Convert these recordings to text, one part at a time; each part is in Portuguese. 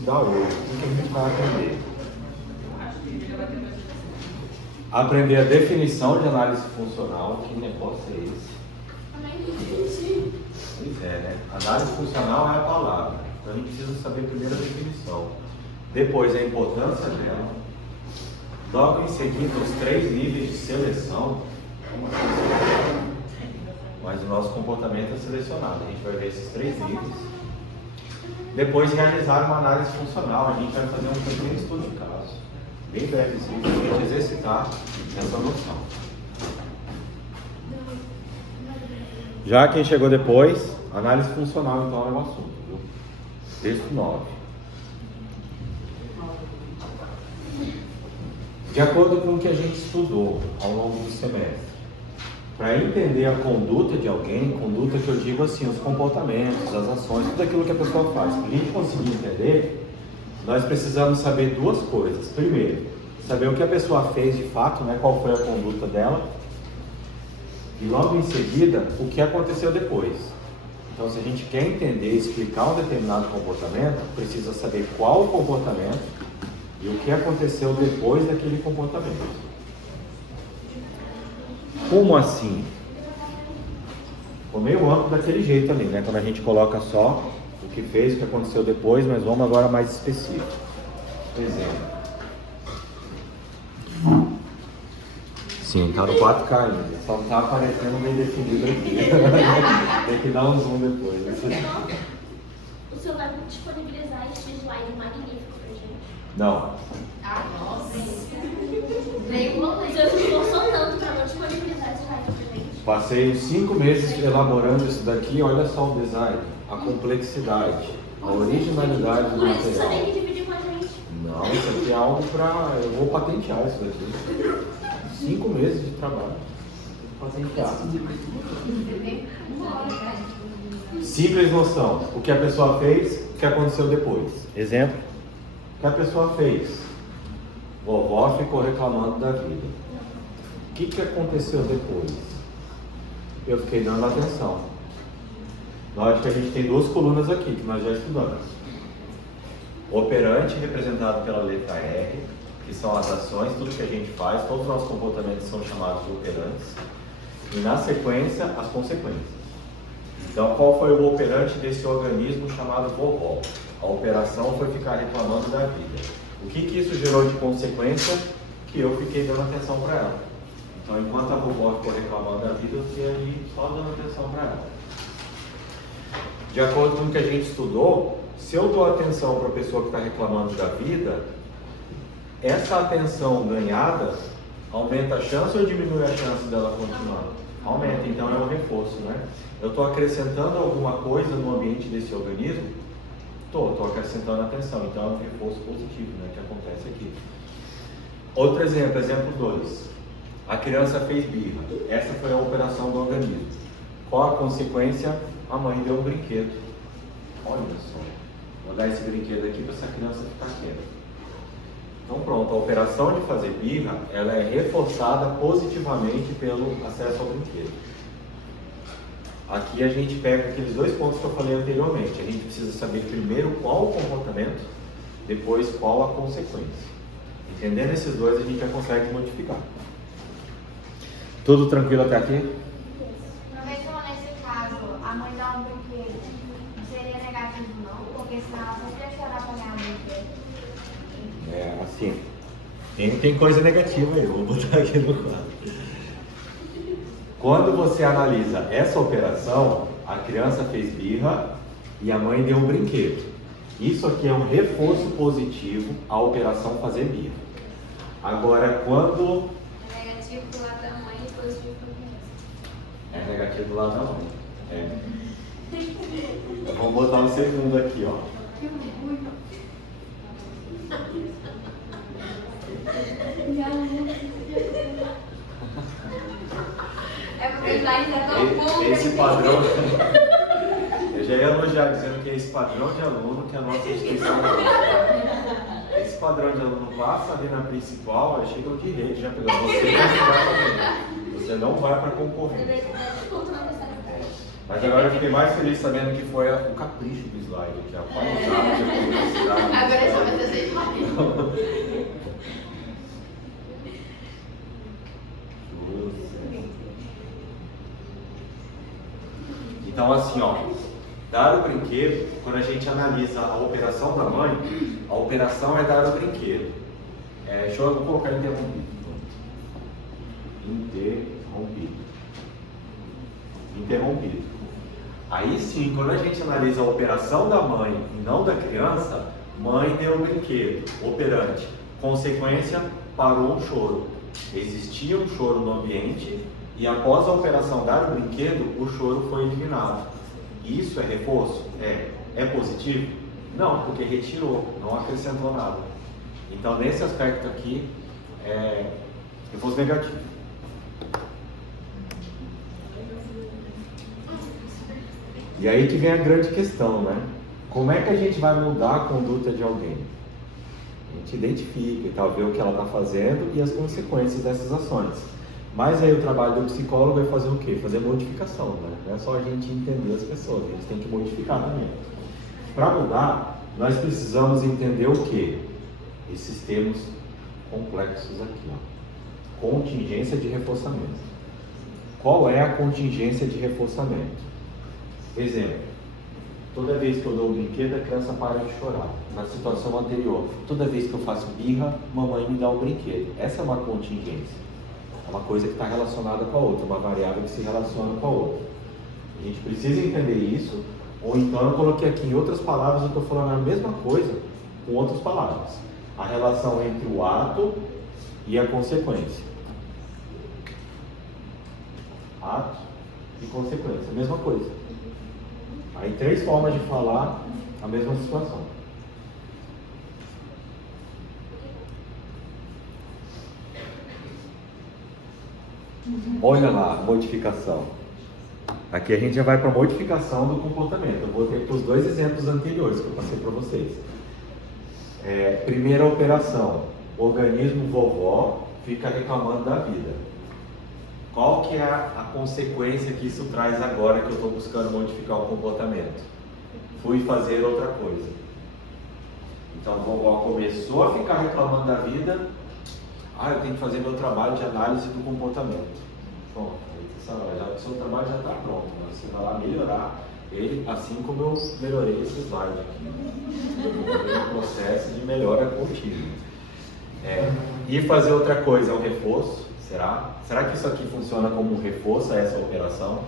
estudar hoje? O que a gente vai aprender? Aprender a definição de análise funcional. Que negócio é esse? Pois é, né? Análise funcional é a palavra. Então a gente precisa saber primeiro a definição. Depois a importância dela. Logo em seguida, os 3 níveis de seleção. Mas o nosso comportamento é selecionado. A gente vai ver esses 3 níveis. Depois realizar uma análise funcional. A gente vai fazer um pequeno estudo de caso. Bem brevezinho, para a gente exercitar essa noção. Já quem chegou depois, análise funcional então é o assunto, viu? Texto 9. De acordo com o que a gente estudou ao longo do semestre, para entender a conduta de alguém, conduta que eu digo assim, os comportamentos, as ações, tudo aquilo que a pessoa faz, para a gente conseguir entender, nós precisamos saber 2 coisas. Primeiro, saber o que a pessoa fez de fato, né, qual foi a conduta dela, e logo em seguida, o que aconteceu depois. Então, se a gente quer entender e explicar um determinado comportamento, precisa saber qual o comportamento e o que aconteceu depois daquele comportamento. Como assim? Ficou meio amplo daquele jeito ali, né? Quando a gente coloca só o que fez, o que aconteceu depois, mas vamos agora mais específico. Por exemplo. Sim, tá no 4K ainda, só não tá aparecendo bem definido aqui. Tem que dar um zoom depois. O senhor vai disponibilizar este slide magnífico pra gente? Não. Ah, nossa. O senhor se esforçou tanto para não disponibilizar esse slide pra gente. Passei 5 meses elaborando isso daqui, olha só o design, a complexidade, a originalidade do Por isso você tem material. que dividir com a gente. Não, isso aqui é algo pra... eu vou patentear isso daqui. 5 meses de trabalho. Patentear. Simples noção. O que a pessoa fez, o que aconteceu depois. Exemplo. O que a pessoa fez? Vovó ficou reclamando da vida. O que aconteceu depois? Eu fiquei dando atenção. Note que a gente tem 2 colunas aqui, que nós já estudamos. Operante, representado pela letra R, que são as ações, tudo que a gente faz, todos os nossos comportamentos são chamados de operantes. E na sequência, as consequências. Então, qual foi o operante desse organismo chamado vovó? A operação foi ficar reclamando da vida. O que isso gerou de consequência? Que eu fiquei dando atenção para ela. Então, enquanto a vovó ficou reclamando da vida, eu fiquei ali só dando atenção para ela. De acordo com o que a gente estudou, se eu dou atenção para a pessoa que está reclamando da vida, essa atenção ganhada aumenta a chance ou diminui a chance dela continuar? Aumenta, então é um reforço, né? Eu estou acrescentando alguma coisa no ambiente desse organismo? Estou acrescentando atenção, então é um reforço positivo, né, que acontece aqui. Outro exemplo, exemplo 2. A criança fez birra. Essa foi a operação do organismo. Qual a consequência? A mãe deu um brinquedo. Olha só, vou dar esse brinquedo aqui para essa criança ficar quieta. Então pronto, a operação de fazer birra, ela é reforçada positivamente pelo acesso ao brinquedo. Aqui a gente pega aqueles 2 pontos que eu falei anteriormente. A gente precisa saber primeiro qual o comportamento, depois qual a consequência. Entendendo esses 2, a gente já consegue modificar. Tudo tranquilo até aqui? Professor, nesse caso, a mãe dá um brinquedo, seria negativo não? Porque senão ela sempre ia chorar para ganhar um brinquedo. É, assim, tem coisa negativa aí, eu vou botar aqui no quadro. Quando você analisa essa operação, a criança fez birra e a mãe deu um brinquedo. Isso aqui é um reforço positivo à operação fazer birra. Agora, quando... É negativo do lado da mãe e positivo para a criança. É negativo do lado da mãe. É. Vamos botar o segundo aqui, ó. É porque ele lá já tão pouco. Esse padrão... Eu já ia elogiar dizendo que é esse padrão de aluno que a nossa instituição tem. Esse padrão de aluno passa ali na principal, aí chegam de rede, já pegou. Você não vai para concorrência. Mas agora eu fiquei mais feliz sabendo que foi o capricho do slide, que a qualidade, a complexidade. Agora Então, assim, ó, dar o brinquedo, quando a gente analisa a operação da mãe, a operação é dar o brinquedo. Deixa eu colocar interrompido. Interrompido. Aí sim, quando a gente analisa a operação da mãe e não da criança, mãe deu o brinquedo, operante. Consequência, parou um choro. Existia um choro no ambiente e após a operação dar o brinquedo, o choro foi eliminado. Isso é reforço? É positivo? Não, porque retirou, não acrescentou nada. Então, nesse aspecto aqui, reforço negativo. E aí que vem a grande questão, né? Como é que a gente vai mudar a conduta de alguém? A gente identifica e tal, vê o que ela está fazendo e as consequências dessas ações. Mas aí o trabalho do psicólogo é fazer o quê? Fazer modificação, né? Não é só a gente entender as pessoas, a gente tem que modificar também. Para mudar, nós precisamos entender o quê? Esses termos complexos aqui, ó. Contingência de reforçamento. Qual é a contingência de reforçamento? Exemplo, toda vez que eu dou um brinquedo, a criança para de chorar. Na situação anterior, toda vez que eu faço birra, mamãe me dá um brinquedo. Essa é uma contingência. É uma coisa que está relacionada com a outra, uma variável que se relaciona com a outra. A gente precisa entender isso, ou então eu coloquei aqui em outras palavras, eu estou falando a mesma coisa com outras palavras. A relação entre o ato e a consequência. Ato e consequência, a mesma coisa. Aí 3 formas de falar a mesma situação. Olha lá, modificação. Aqui a gente já vai para a modificação do comportamento. Eu vou ter aqui os 2 exemplos anteriores que eu passei para vocês. Primeira operação, o organismo vovó fica reclamando da vida. Qual que é a consequência que isso traz agora que eu estou buscando modificar o comportamento? Fui fazer outra coisa. Então a vovó começou a ficar reclamando da vida. Eu tenho que fazer meu trabalho de análise do comportamento. Bom, o seu trabalho já está pronto, né? Você vai lá melhorar ele, assim como eu melhorei esse slide aqui. Um processo de melhora contínua. E fazer outra coisa é um reforço. Será que isso aqui funciona como um reforço a essa operação?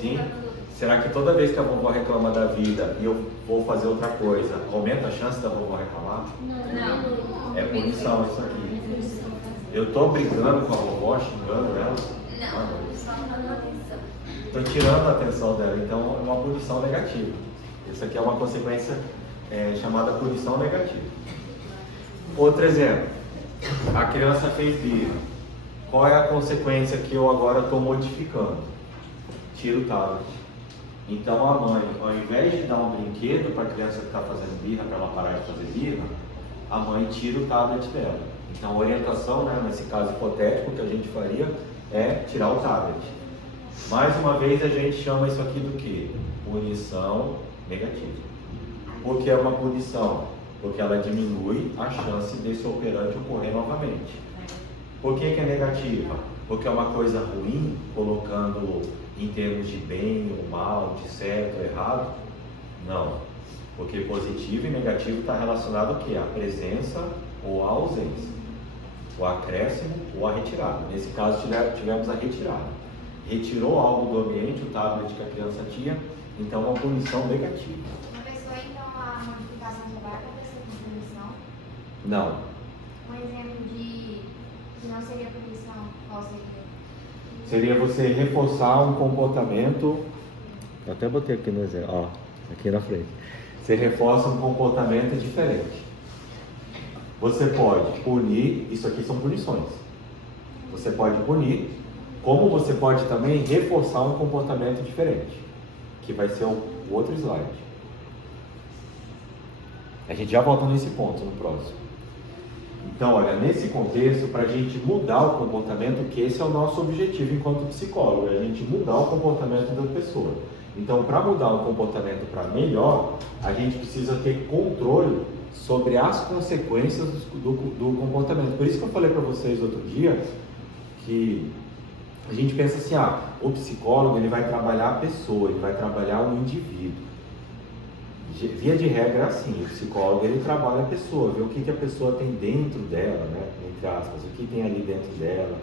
Sim? Será que toda vez que a vovó reclama da vida e eu vou fazer outra coisa, aumenta a chance da vovó reclamar? Não. É punição isso aqui. Eu estou brigando com a vovó, xingando ela? Não, só dando atenção. Estou tirando a atenção dela, então é uma punição negativa. Isso aqui é uma consequência chamada punição negativa. Outro exemplo. A criança fez birra. Qual é a consequência que eu agora estou modificando? Tiro o tablet. Então a mãe, ao invés de dar um brinquedo para a criança que está fazendo birra, para ela parar de fazer birra, a mãe tira o tablet dela. Então a orientação, né, nesse caso hipotético que a gente faria, é tirar o tablet. Mais uma vez a gente chama isso aqui do quê? Punição negativa. Por que é uma punição? Porque ela diminui a chance desse operante ocorrer novamente. Por que é negativa? Porque é uma coisa ruim, colocando em termos de bem ou mal, de certo ou errado? Não. Porque positivo e negativo está relacionado ao quê? A presença ou a ausência. O acréscimo ou a retirada. Nesse caso tivemos a retirada. Retirou algo do ambiente, o tablet que a criança tinha, então uma punição negativa. Uma pessoa, então, a modificação já vai acontecer com punição? Não. Um exemplo de que não seria punição, qual seria? Seria você reforçar um comportamento. Eu até botei aqui no exemplo, ó, aqui na frente. Você reforça um comportamento diferente. Você pode punir, isso aqui são punições. Você pode punir, como você pode também reforçar um comportamento diferente, que vai ser o outro slide. A gente já volta nesse ponto no próximo. Então, olha, nesse contexto, para a gente mudar o comportamento, que esse é o nosso objetivo enquanto psicólogo, é a gente mudar o comportamento da pessoa. Então, para mudar o comportamento para melhor, a gente precisa ter controle sobre as consequências do comportamento. Por isso que eu falei para vocês outro dia que a gente pensa assim, o psicólogo ele vai trabalhar a pessoa, ele vai trabalhar o indivíduo. Via de regra é assim, o psicólogo ele trabalha a pessoa, vê o que a pessoa tem dentro dela, né, entre aspas, o que tem ali dentro dela,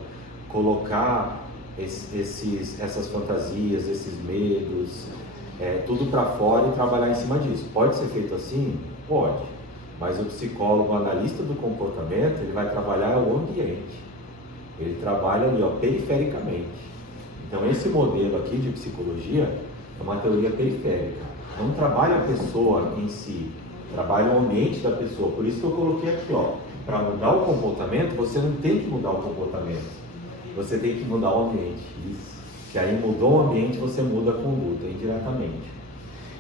colocar essas fantasias, esses medos, tudo para fora e trabalhar em cima disso. Pode ser feito assim? Pode, mas o psicólogo, o analista do comportamento, ele vai trabalhar o ambiente, ele trabalha ali, perifericamente. Então esse modelo aqui de psicologia é uma teoria periférica. Não trabalha a pessoa em si, trabalha o ambiente da pessoa. Por isso que eu coloquei aqui, para mudar o comportamento, você não tem que mudar o comportamento, você tem que mudar o ambiente. Isso. Que aí mudou o ambiente, você muda a conduta indiretamente.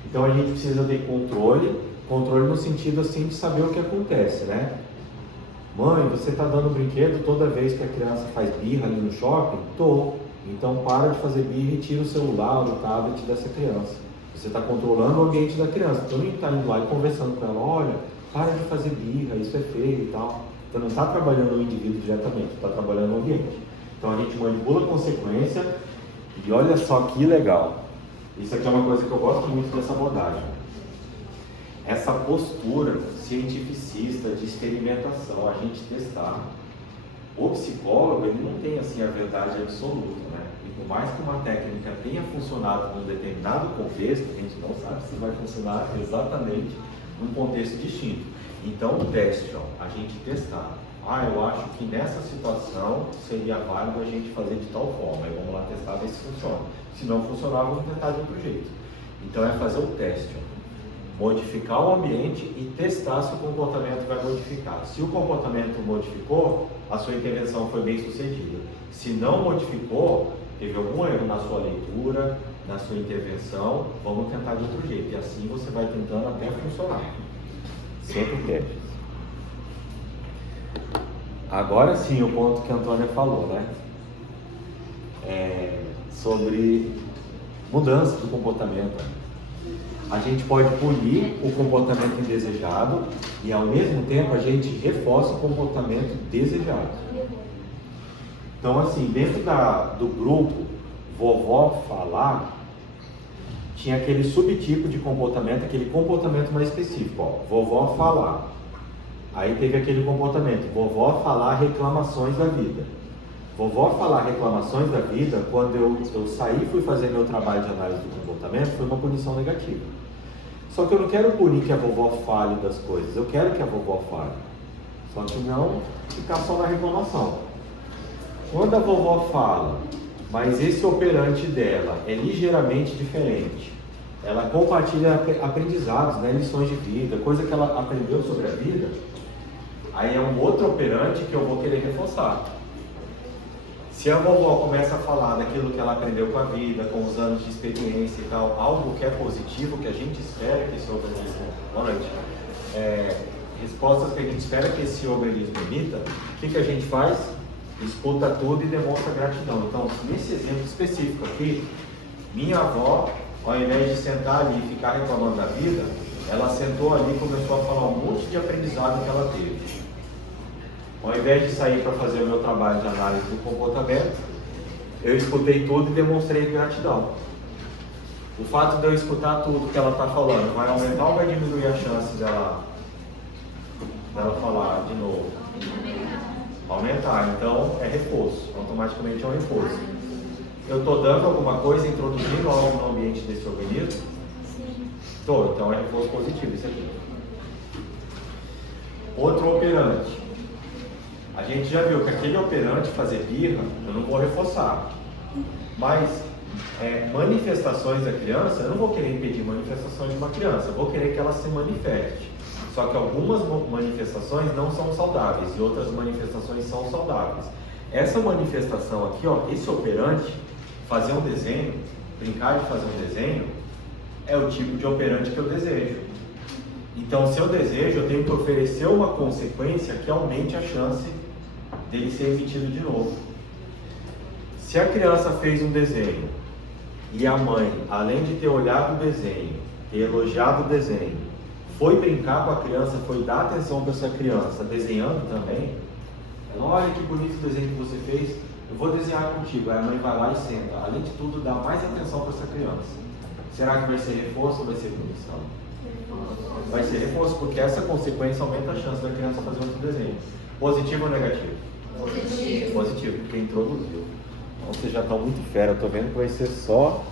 Então a gente precisa ter controle no sentido assim de saber o que acontece, né? Mãe, você está dando brinquedo toda vez que a criança faz birra ali no shopping? Tô. Então para de fazer birra e tira o celular, o tablet dessa criança. Você está controlando o ambiente da criança. Então nem está indo lá e conversando com ela, olha, para de fazer birra, isso é feio e tal. Então não está trabalhando o indivíduo diretamente, está trabalhando o ambiente. Então a gente manipula a consequência e olha só que legal. Isso aqui é uma coisa que eu gosto muito dessa abordagem. Essa postura cientificista de experimentação, a gente testar. O psicólogo, ele não tem assim a verdade absoluta, né? E por mais que uma técnica tenha funcionado num determinado contexto, a gente não sabe se vai funcionar exatamente num contexto distinto. Então o teste, a gente testar. Eu acho que nessa situação seria válido a gente fazer de tal forma. Aí vamos lá testar, ver se funciona. Se não funcionar, vamos tentar de outro jeito. Então é fazer o teste, modificar o ambiente e testar se o comportamento vai modificar. Se o comportamento modificou, a sua intervenção foi bem sucedida. Se não modificou, teve algum erro na sua leitura, na sua intervenção, vamos tentar de outro jeito. E assim você vai tentando até funcionar. Sempre testes. Agora sim, o ponto que a Antônia falou, né? Sobre mudança do comportamento. A gente pode punir o comportamento indesejado e ao mesmo tempo a gente reforça o comportamento desejado. Então assim, dentro do grupo Vovó Falar, tinha aquele subtipo de comportamento, aquele comportamento mais específico, Vovó Falar. Aí teve aquele comportamento, Vovó Falar reclamações da vida. Vovó Falar reclamações da vida, quando eu saí e fui fazer meu trabalho de análise do comportamento, foi uma punição negativa. Só que eu não quero punir que a vovó fale das coisas, eu quero que a vovó fale. Só que não ficar só na reclamação. Quando a vovó fala, mas esse operante dela é ligeiramente diferente, ela compartilha aprendizados, né, lições de vida, coisa que ela aprendeu sobre a vida, aí é um outro operante que eu vou querer reforçar. Se a vovó começa a falar daquilo que ela aprendeu com a vida, com os anos de experiência e tal, algo que é positivo, que a gente espera que esse organismo, respostas que a gente espera que esse organismo emita, o que a gente faz? Escuta tudo e demonstra gratidão. Então, nesse exemplo específico aqui, minha avó, ao invés de sentar ali e ficar reclamando da vida, ela sentou ali e começou a falar um monte de aprendizado que ela teve. Ao invés de sair para fazer o meu trabalho de análise do comportamento, eu escutei tudo e demonstrei gratidão. O fato de eu escutar tudo que ela está falando vai aumentar ou vai diminuir a chance dela falar de novo? Aumentar. Então é reforço, automaticamente é um reforço. Eu estou dando alguma coisa, introduzindo algo no ambiente desse organismo? Sim. Estou, então é reforço positivo isso aqui. Outro operante. A gente já viu que aquele operante fazer birra, eu não vou reforçar. Mas manifestações da criança, eu não vou querer impedir manifestações de uma criança, eu vou querer que ela se manifeste. Só que algumas manifestações não são saudáveis e outras manifestações são saudáveis. Essa manifestação aqui, esse operante, fazer um desenho, brincar de fazer um desenho, é o tipo de operante que eu desejo. Então, se eu desejo, eu tenho que oferecer uma consequência que aumente a chance dele ser emitido de novo. Se a criança fez um desenho e a mãe, além de ter olhado o desenho, ter elogiado o desenho, foi brincar com a criança, foi dar atenção para essa criança, desenhando também, olha que bonito o desenho que você fez, eu vou desenhar contigo. Aí a mãe vai lá e senta. Além de tudo, dá mais atenção para essa criança. Será que vai ser reforço ou vai ser punição? Vai ser reforço, porque essa consequência aumenta a chance da criança fazer outro desenho. Positivo ou negativo? Positivo. Positivo, porque introduziu. Então vocês já estão muito fera. Estou vendo que vai ser só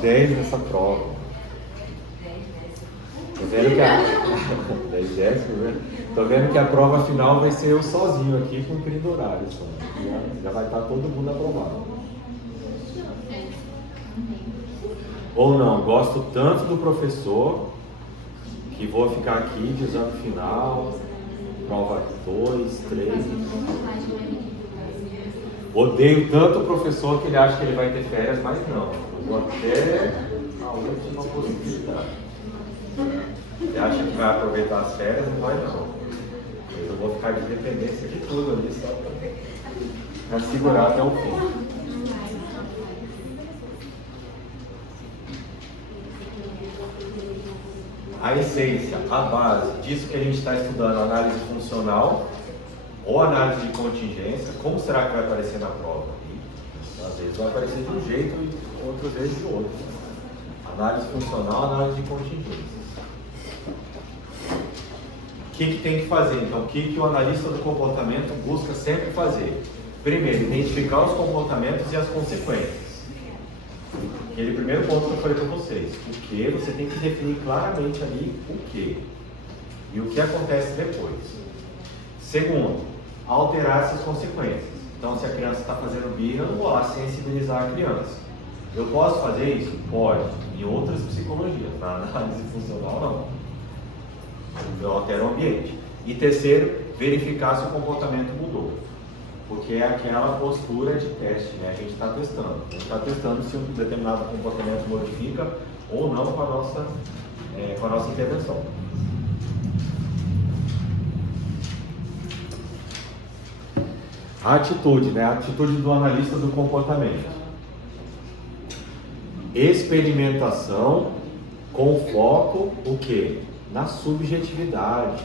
10 nessa prova. Tô vendo que a prova final vai ser eu sozinho aqui cumprindo horário. Já vai estar todo mundo aprovado. Ou não, gosto tanto do professor que vou ficar aqui de exame final, prova 2, 3. Odeio tanto o professor que ele acha que ele vai ter férias, mas não. Eu vou até a última possibilidade. Ele acha que vai aproveitar as férias, não vai não. Eu vou ficar de dependência de tudo ali, só para segurar até o fim. A essência, a base disso que a gente está estudando, análise funcional ou análise de contingência, como será que vai aparecer na prova? E, às vezes vai aparecer de um jeito e outras vezes de outro. Análise funcional, análise de contingências. O que tem que fazer? Então, o que o analista do comportamento busca sempre fazer? Primeiro, identificar os comportamentos e as consequências. Aquele primeiro ponto que eu falei para vocês. O que? Você tem que definir claramente ali o que. E o que acontece depois. Segundo, alterar essas consequências. Então, se a criança está fazendo birra, eu vou lá sensibilizar a criança. Eu posso fazer isso? Pode. Em outras psicologias. Na análise funcional, não. Eu altero o ambiente. E terceiro, verificar se o comportamento mudou. Porque é aquela postura de teste, né? A gente está testando. A gente está testando se um determinado comportamento modifica ou não com a nossa intervenção. A atitude, né? A atitude do analista do comportamento. Experimentação com foco, o quê? Na subjetividade,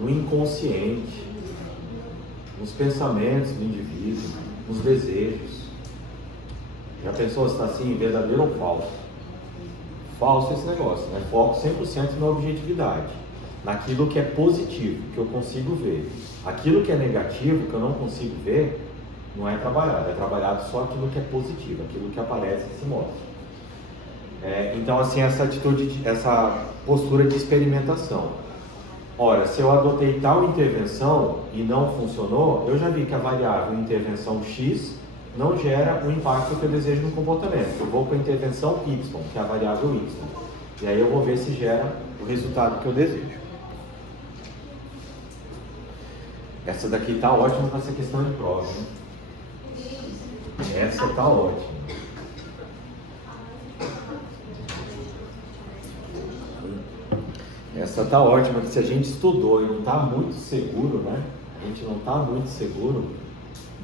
no inconsciente, nos pensamentos do indivíduo, nos desejos. Já pensou se está assim, verdadeiro ou falso? Falso esse negócio, né? Foco 100% na objetividade, naquilo que é positivo, que eu consigo ver. Aquilo que é negativo, que eu não consigo ver, não é trabalhado, é trabalhado só aquilo que é positivo, aquilo que aparece e se mostra. Então, assim, essa atitude, essa postura de experimentação. Ora, se eu adotei tal intervenção e não funcionou, eu já vi que a variável intervenção X não gera o impacto que eu desejo no comportamento. Eu vou com a intervenção Y, que é a variável Y. E aí eu vou ver se gera o resultado que eu desejo. Essa daqui está ótima para essa questão de prova, né? Essa está ótima. Essa está ótima, que se a gente estudou e não está muito seguro, né? A gente não está muito seguro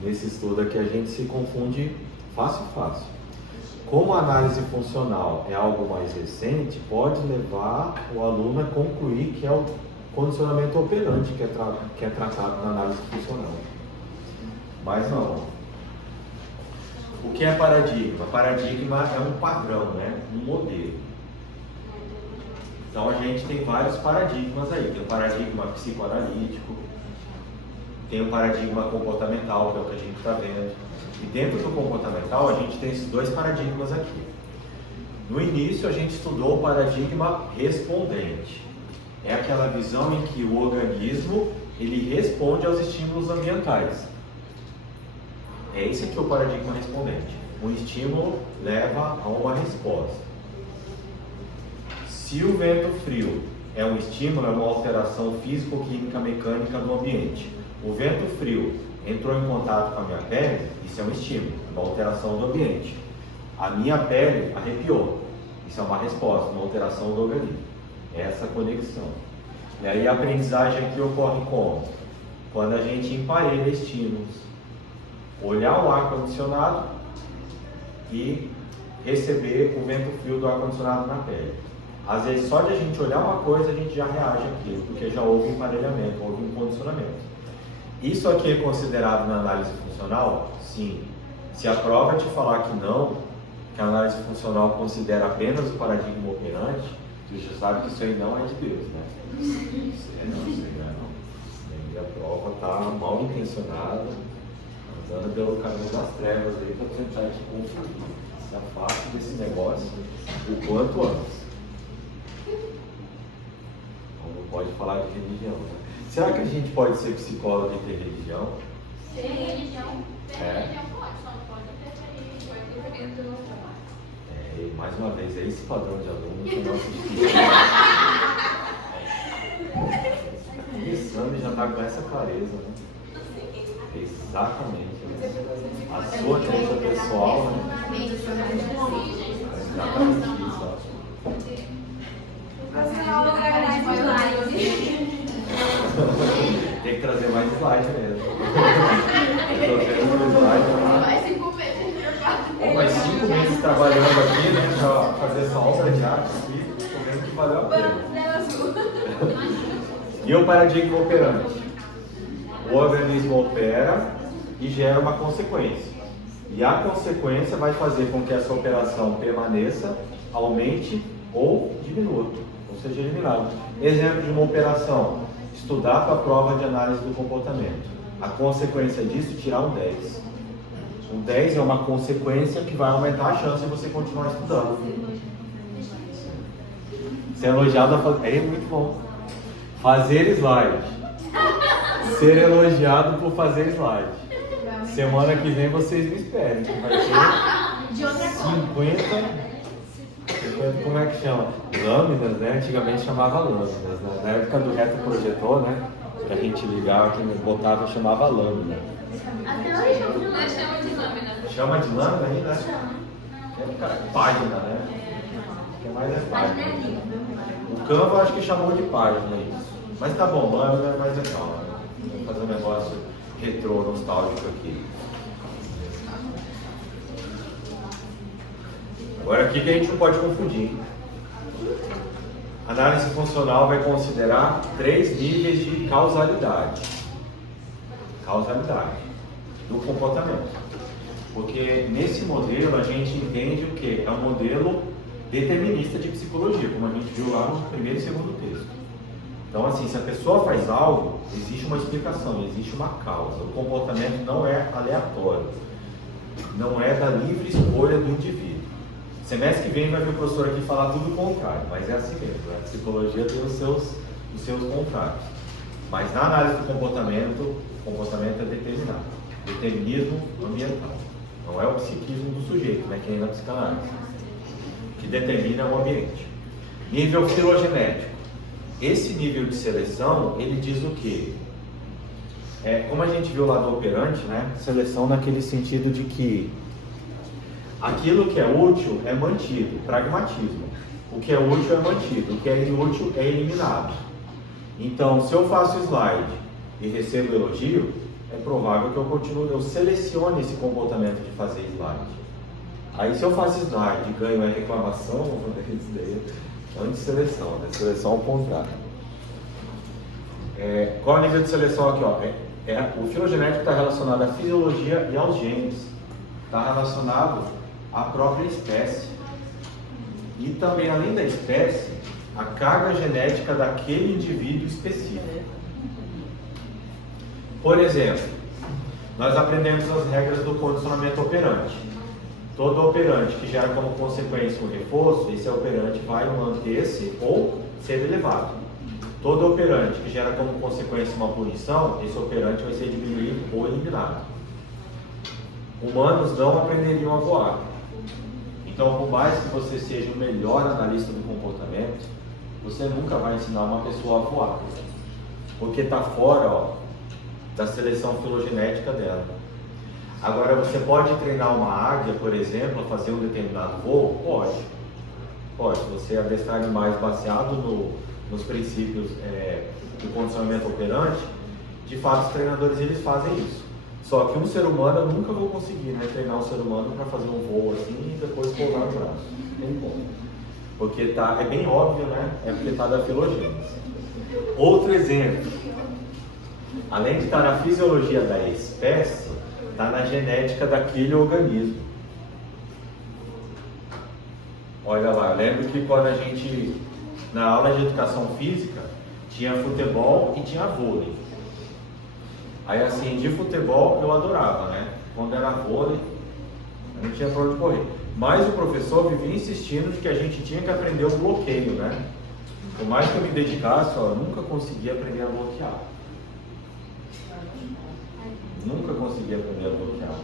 nesse estudo aqui, a gente se confunde fácil. Como a análise funcional é algo mais recente, pode levar o aluno a concluir que é o condicionamento operante que é tratado na análise funcional. Mas não. O que é paradigma? Paradigma é um padrão, né? Um modelo. Então a gente tem vários paradigmas aí. Tem o paradigma psicoanalítico, tem o paradigma comportamental, que é o que a gente está vendo. E dentro do comportamental a gente tem esses dois paradigmas aqui. No início a gente estudou o paradigma respondente. É aquela visão em que o organismo ele responde aos estímulos ambientais. É esse aqui o paradigma respondente. Um estímulo leva a uma resposta. Se o vento frio é um estímulo, é uma alteração físico-química mecânica do ambiente. O vento frio entrou em contato com a minha pele, isso é um estímulo, uma alteração do ambiente. A minha pele arrepiou, isso é uma resposta, uma alteração do organismo. Essa conexão. E aí a aprendizagem aqui ocorre como? Quando a gente emparelha estímulos. Olhar o ar-condicionado e receber o vento frio do ar-condicionado na pele. Às vezes, só de a gente olhar uma coisa, a gente já reage àquilo, porque já houve emparelhamento, houve um condicionamento. Isso aqui é considerado na análise funcional? Sim. Se a prova te falar que não, que a análise funcional considera apenas o paradigma operante, tu já sabe que isso aí não é de Deus, né? Isso aí não. Isso aí a prova está mal intencionada, andando pelo caminho das trevas aí para tentar te confundir. Se afaste desse negócio o quanto antes. Não pode falar de religião, né? Será que a gente pode ser psicólogo e ter religião? Ter religião? É. Só não pode ter religião. E mais uma vez, é esse padrão de aluno que eu não assisti. Começando e já está com essa clareza, né? Exatamente. Né? A sua crença pessoal, né? Exatamente isso. Ó. Tem que trazer mais slide mesmo. Estou vendo um slide lá. Mais 5 meses trabalhando aqui, né, para fazer essa obra de arte aqui, estou vendo que valeu a pena. E o paradigma operante? O organismo opera e gera uma consequência. E a consequência vai fazer com que essa operação permaneça, aumente ou diminua, ou seja, eliminada. Exemplo de uma operação: estudar para a prova de análise do comportamento. A consequência disso é tirar um 10. Um 10 é uma consequência que vai aumentar a chance de você continuar estudando. Ser elogiado é muito bom. Fazer slide. Ser elogiado por fazer slide. Semana que vem vocês me esperem, que vai ter 50, como é que chama? Lâminas, né? Antigamente chamava lâminas, né? Na época do retroprojetor, né? Que a gente ligava, que botava, chamava lâmina. Até hoje eu não chama de lâmina. Chama de lâmina aí, né? Chama. É página, né? Que é mais página. O Canva acho que chamou de página isso. Mas tá bom, lâmina é mais legal, né? Vamos fazer um negócio retrô, nostálgico aqui. Agora aqui que a gente não pode confundir. Análise funcional vai considerar 3 níveis de causalidade. Causalidade do comportamento. Porque nesse modelo a gente entende o que? É um modelo determinista de psicologia, como a gente viu lá no primeiro e segundo texto. Então assim, se a pessoa faz algo, existe uma explicação, existe uma causa. O comportamento não é aleatório, não é da livre escolha do indivíduo. Semestre que vem vai vir o professor aqui falar tudo o contrário, mas é assim mesmo, né? A psicologia tem os seus contrários. Mas na análise do comportamento, o comportamento é determinado. Determinismo ambiental. Não é o psiquismo do sujeito, né? Que é na psicanálise. Que determina o ambiente. Nível filogenético. Esse nível de seleção, ele diz o quê? Como a gente viu lá do operante, né? Seleção naquele sentido de que aquilo que é útil é mantido, pragmatismo. O que é útil é mantido, o que é inútil é eliminado. Então, se eu faço slide e recebo elogio, é provável que eu selecione esse comportamento de fazer slide. Aí, se eu faço slide e ganho a reclamação, isso daí é antisseleção, né? Seleção ao contrário. Qual é o nível de seleção aqui? Ó? O filogenético está relacionado à fisiologia e aos genes. Está relacionado à própria espécie. E também, além da espécie, a carga genética daquele indivíduo específico. Por exemplo, nós aprendemos as regras do condicionamento operante. Todo operante que gera como consequência um reforço, esse operante vai manter-se ou ser elevado. Todo operante que gera como consequência uma punição, esse operante vai ser diminuído ou eliminado. Humanos não aprenderiam a voar. Então, por mais que você seja o melhor analista do comportamento, você nunca vai ensinar uma pessoa a voar, porque está fora da seleção filogenética dela. Agora, você pode treinar uma águia, por exemplo, a fazer um determinado voo? Pode. Você adestrar animais baseado nos princípios do condicionamento operante, de fato os treinadores eles fazem isso. Só que um ser humano eu nunca vou conseguir, né, treinar um ser humano para fazer um voo assim e depois pousar no braço. Não tem como. Porque é bem óbvio, né? É porque está da filogênese. Outro exemplo. Além de estar na fisiologia da espécie, está na genética daquele organismo. Olha lá, eu lembro que quando a gente, na aula de educação física, tinha futebol e tinha vôlei. Aí assim, de futebol eu adorava, né? Quando era vôlei, eu não tinha pra onde correr. Mas o professor vivia insistindo de que a gente tinha que aprender o bloqueio, né? Por mais que eu me dedicasse, eu nunca conseguia aprender a bloquear. Nunca consegui aprender a bloquear.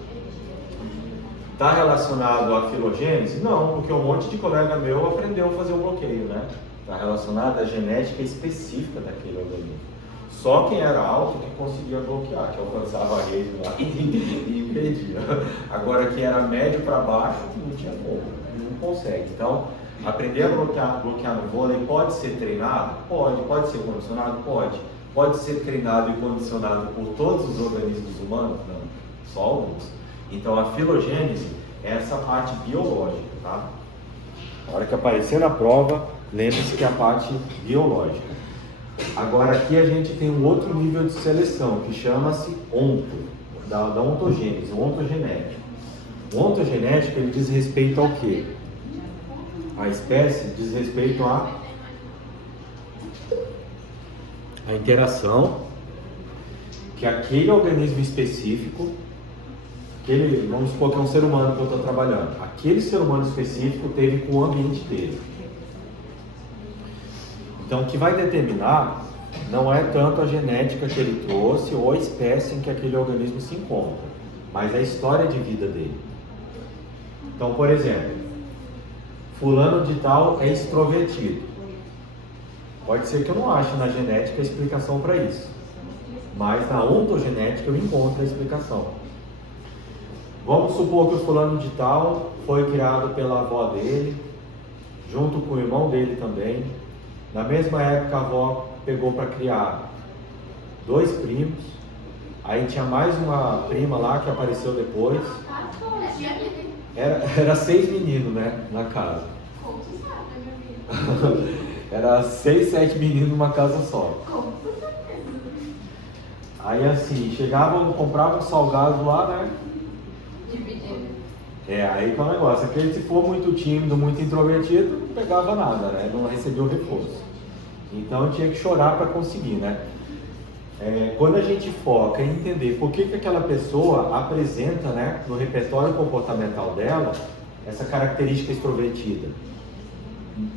Está relacionado à filogênese? Não, porque um monte de colega meu aprendeu a fazer o bloqueio, né? Está relacionado à genética específica daquele organismo. Só quem era alto que conseguia bloquear, que alcançava a rede lá e impedia. Agora quem era médio para baixo, não tinha como, não consegue. Então, aprender a bloquear no vôlei pode ser treinado? Pode ser condicionado? Pode ser treinado e condicionado por todos os organismos humanos? Não, só alguns. Então a filogênese é essa parte biológica, tá? Na hora que aparecer na prova, lembre-se que é a parte biológica. Agora aqui a gente tem um outro nível de seleção, que chama-se da ontogênese, o ontogenético. O ontogenético, ele diz respeito ao quê? A espécie diz respeito à interação que aquele organismo específico, vamos supor que é um ser humano que eu estou trabalhando, aquele ser humano específico teve com o ambiente dele. Então, o que vai determinar não é tanto a genética que ele trouxe ou a espécie em que aquele organismo se encontra, mas a história de vida dele. Então, por exemplo, fulano de tal é extrovertido. Pode ser que eu não ache na genética a explicação para isso, mas na ontogenética eu encontro a explicação. Vamos supor que o fulano de tal foi criado pela avó dele, junto com o irmão dele também. Na mesma época a avó pegou para criar 2 primos, aí tinha mais uma prima lá que apareceu depois. Era 6 meninos, né, na casa. Era 6, 7 meninos numa casa só. Aí assim, chegavam, compravam salgado lá, né? Aí qual é o negócio? Aquele, se for muito tímido, muito introvertido, não pegava nada, né? Não recebia o reforço. Então tinha que chorar para conseguir, né? Quando a gente foca em entender por que aquela pessoa apresenta, né, no repertório comportamental dela, essa característica extrovertida.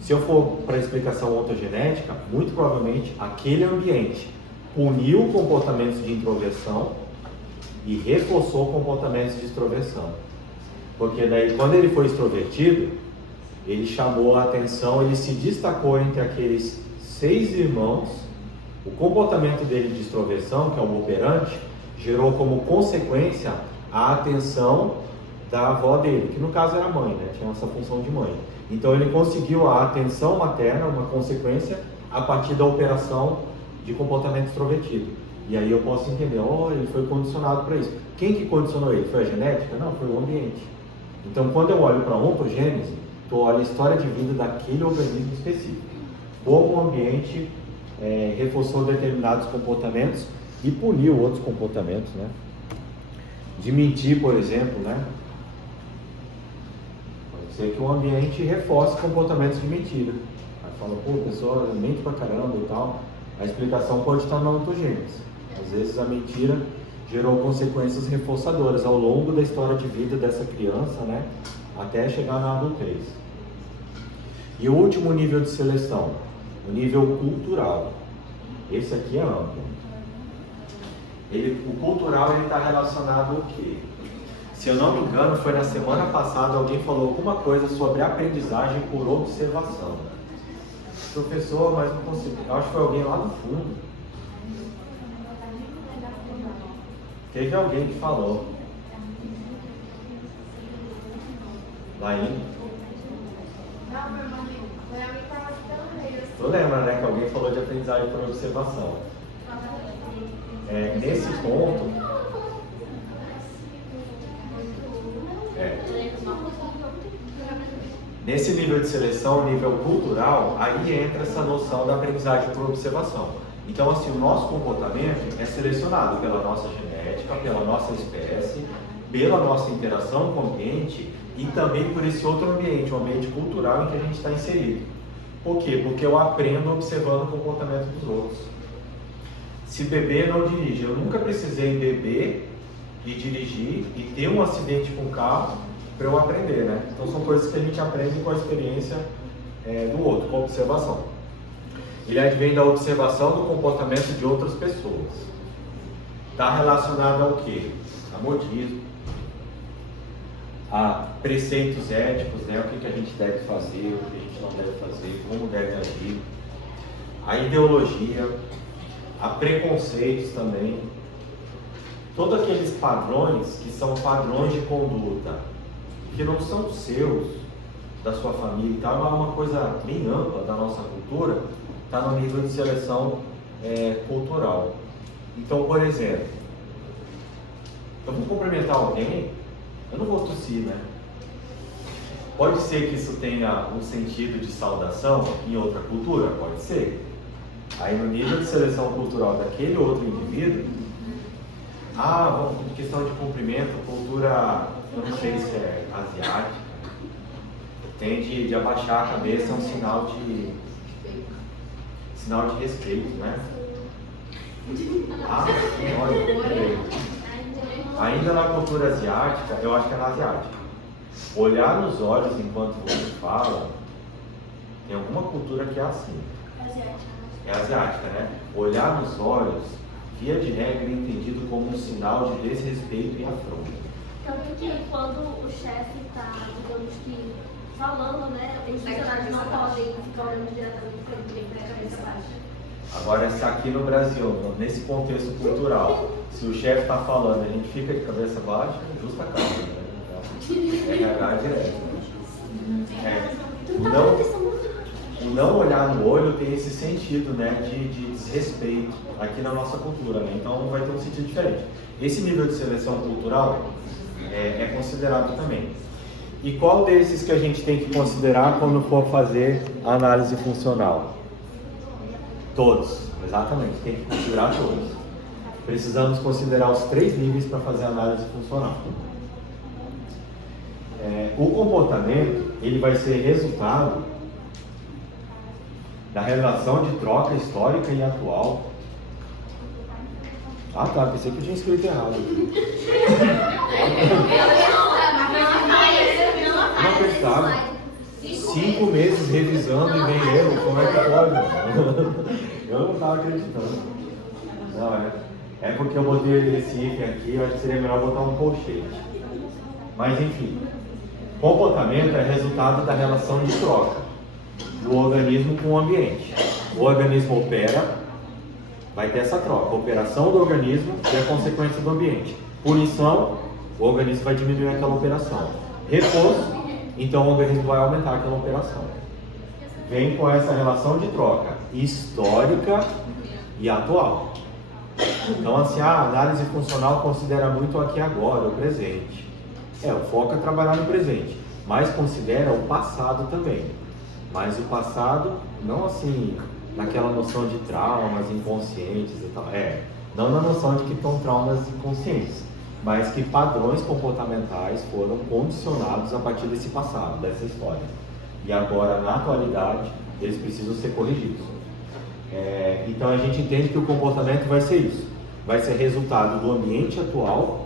Se eu for para a explicação ontogenética, muito provavelmente aquele ambiente puniu comportamentos de introversão e reforçou comportamentos de extroversão. Porque daí, quando ele foi extrovertido, ele chamou a atenção, ele se destacou entre aqueles 6 irmãos. O comportamento dele de extroversão, que é o operante, gerou como consequência a atenção da avó dele, que no caso era a mãe, né? Tinha essa função de mãe. Então ele conseguiu a atenção materna, uma consequência, a partir da operação de comportamento extrovertido. E aí eu posso entender, ele foi condicionado para isso. Quem que condicionou ele? Foi a genética? Não, foi o ambiente. Então quando eu olho para a ontogênese, eu olho a história de vida daquele organismo específico. Como o ambiente reforçou determinados comportamentos e puniu outros comportamentos, né? De mentir, por exemplo, né? Pode ser que o ambiente reforce comportamentos de mentira. Aí fala, a pessoa mente pra caramba e tal. A explicação pode estar na ontogênese. Às vezes a mentira gerou consequências reforçadoras ao longo da história de vida dessa criança, né? Até chegar na adultez. E o último nível de seleção, o nível cultural. Esse aqui é amplo. O cultural está relacionado ao quê? Se eu não me engano, foi na semana passada alguém falou alguma coisa sobre aprendizagem por observação. Professor, mas não consegui. Eu acho que foi alguém lá do fundo. Teve alguém que falou. Laíne? Não, foi alguém que estava pelo meio. Tu lembra, né, que alguém falou de aprendizagem por observação. Nesse ponto... Nesse nível de seleção, nível cultural, aí entra essa noção da aprendizagem por observação. Então, assim, o nosso comportamento é selecionado pela nossa genética, pela nossa espécie, pela nossa interação com o ambiente e também por esse outro ambiente, o ambiente cultural em que a gente está inserido. Por quê? Porque eu aprendo observando o comportamento dos outros. Se beber, não dirige. Eu nunca precisei beber e dirigir e ter um acidente com o carro para eu aprender, né? Então são coisas que a gente aprende com a experiência do outro, com a observação. Ele advém da observação do comportamento de outras pessoas. Está relacionado ao quê? A modismo, a preceitos éticos, né? O que a gente deve fazer, o que a gente não deve fazer, como deve agir, a ideologia, a preconceitos também, todos aqueles padrões que são padrões de conduta, que não são seus, da sua família e tal, é uma coisa bem ampla da nossa cultura, está no nível de seleção cultural. Então, por exemplo, eu vou cumprimentar alguém, eu não vou tossir, né? Pode ser que isso tenha um sentido de saudação em outra cultura? Pode ser. Aí no nível de seleção cultural daquele outro indivíduo, vamos, questão de cumprimento, cultura, eu não sei se é asiática, tende de abaixar a cabeça, é um sinal de respeito, né? Olha, ainda na cultura asiática, eu acho que é na asiática, olhar nos olhos enquanto você fala, tem alguma cultura que é assim. É asiática, né? Olhar nos olhos, via de regra, é entendido como um sinal de desrespeito e afronta. Tanto que quando o chefe está, digamos que, falando, né, os funcionários não podem ficar olhando diretamente para ele, para a cabeça baixa. Agora, se aqui no Brasil, nesse contexto cultural, se o chefe está falando, a gente fica de cabeça baixa, justa causa, né? RH direto. O não olhar no olho tem esse sentido, né, de desrespeito aqui na nossa cultura, né? Então vai ter um sentido diferente. Esse nível de seleção cultural é considerado também. E qual desses que a gente tem que considerar quando for fazer a análise funcional? Todos, exatamente, tem que considerar todos. Precisamos considerar os 3 níveis para fazer a análise funcional. O comportamento, ele vai ser resultado da relação de troca histórica e atual. Pensei que eu tinha escrito errado. Não acreditava. 5 meses revisando e vem erro, como é que pode? Eu não estava acreditando. Não, é porque eu botei esse item aqui, eu acho que seria melhor botar um colchete. Mas enfim, comportamento é resultado da relação de troca do organismo com o ambiente. O organismo opera, vai ter essa troca, operação do organismo e a consequência do ambiente. Punição, o organismo vai diminuir aquela operação. Repouso, então o organismo vai aumentar aquela operação. Vem com essa relação de troca histórica e atual. Então, assim, a análise funcional considera muito aqui agora, o presente. O foco é trabalhar no presente, mas considera o passado também. Mas o passado, não assim, naquela noção de traumas inconscientes e tal. Não na noção de que são traumas inconscientes, mas que padrões comportamentais foram condicionados a partir desse passado, dessa história. E agora, na atualidade, eles precisam ser corrigidos. Então a gente entende que o comportamento vai ser isso. Vai ser resultado do ambiente atual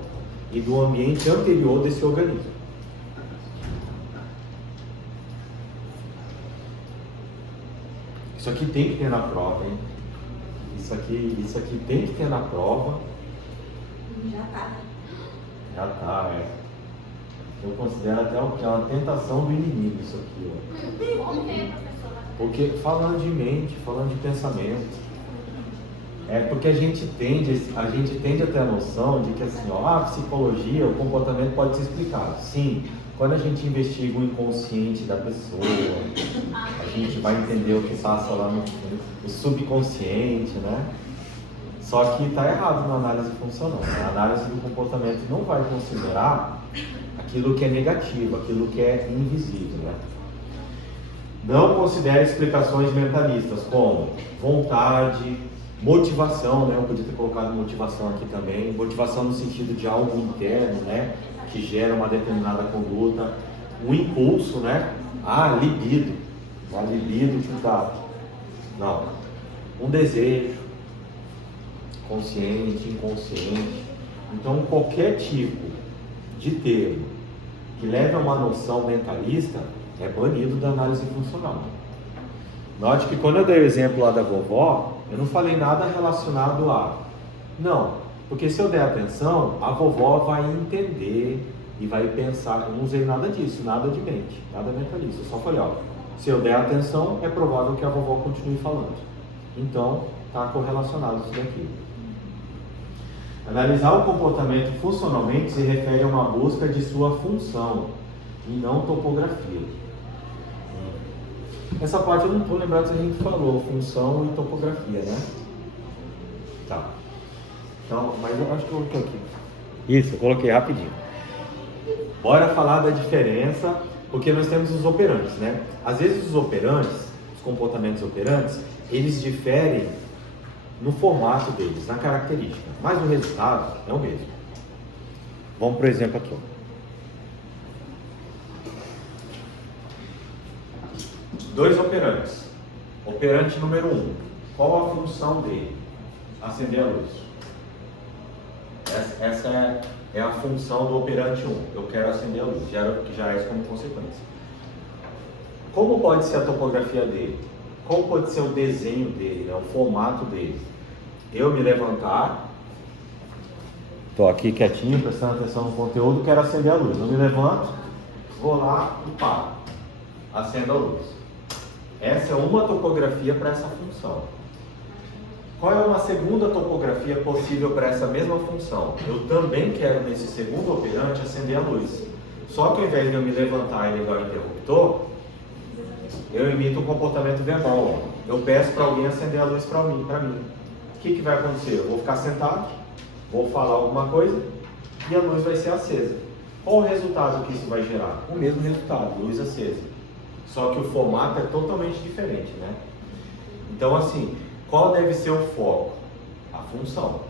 e do ambiente anterior desse organismo. Isso aqui tem que ter na prova, hein? Isso aqui tem que ter na prova. Já tá, Eu considero até que é uma tentação do inimigo isso aqui, ó. Como tem, professora? Porque falando de mente, falando de pensamento, porque a gente tende a ter a noção de que assim, a psicologia, o comportamento pode ser explicado. Sim, quando a gente investiga o inconsciente da pessoa, a gente vai entender o que passa lá no subconsciente, né? Só que está errado na análise funcional. A análise do comportamento não vai considerar aquilo que é negativo, aquilo que é invisível, né? Não considere explicações mentalistas como vontade, Motivação, né? Eu podia ter colocado motivação aqui também. Motivação no sentido de algo interno, né? Que gera uma determinada conduta. Um impulso, né? Ah, libido. A libido que dá. Não. Um desejo. Consciente, inconsciente. Então, qualquer tipo de termo que leve a uma noção mentalista é banido da análise funcional. Note que quando eu dei o exemplo lá da vovó, eu não falei nada relacionado a... Não, porque se eu der atenção, a vovó vai entender e vai pensar. Eu não usei nada disso, nada de mente, nada mentalista. Eu só falei, ó, se eu der atenção, é provável que a vovó continue falando. Então, está correlacionado isso daqui. Analisar o comportamento funcionalmente se refere a uma busca de sua função e não topografia. Essa parte eu não estou lembrado se a gente falou, função e topografia, né? Tá. Então, mas eu acho que eu coloquei aqui. Isso, eu coloquei rapidinho. Bora falar da diferença, porque nós temos os operantes, né? Às vezes os operantes, os comportamentos operantes, eles diferem no formato deles, na característica, mas o resultado é o mesmo. Vamos para o exemplo aqui. Dois operantes. Operante número 1. Qual a função dele? Acender a luz. Essa é a função do operante 1. Eu quero acender a luz, que já é isso como consequência. Como pode ser a topografia dele? Qual pode ser o desenho dele, né? O formato dele? Eu me levantar, estou aqui quietinho, prestando atenção no conteúdo, quero acender a luz. Eu me levanto, vou lá e paro. Acendo a luz. Essa é uma topografia para essa função. Qual é uma segunda topografia possível para essa mesma função? Eu também quero, nesse segundo operante, acender a luz. Só que ao invés de eu me levantar e ligar o interruptor, eu imito um comportamento verbal. Eu peço para alguém acender a luz para mim. O que vai acontecer? Eu vou ficar sentado, vou falar alguma coisa e a luz vai ser acesa. Qual o resultado que isso vai gerar? O mesmo resultado, luz acesa. Só que o formato é totalmente diferente, né? Então, assim, qual deve ser o foco? A função.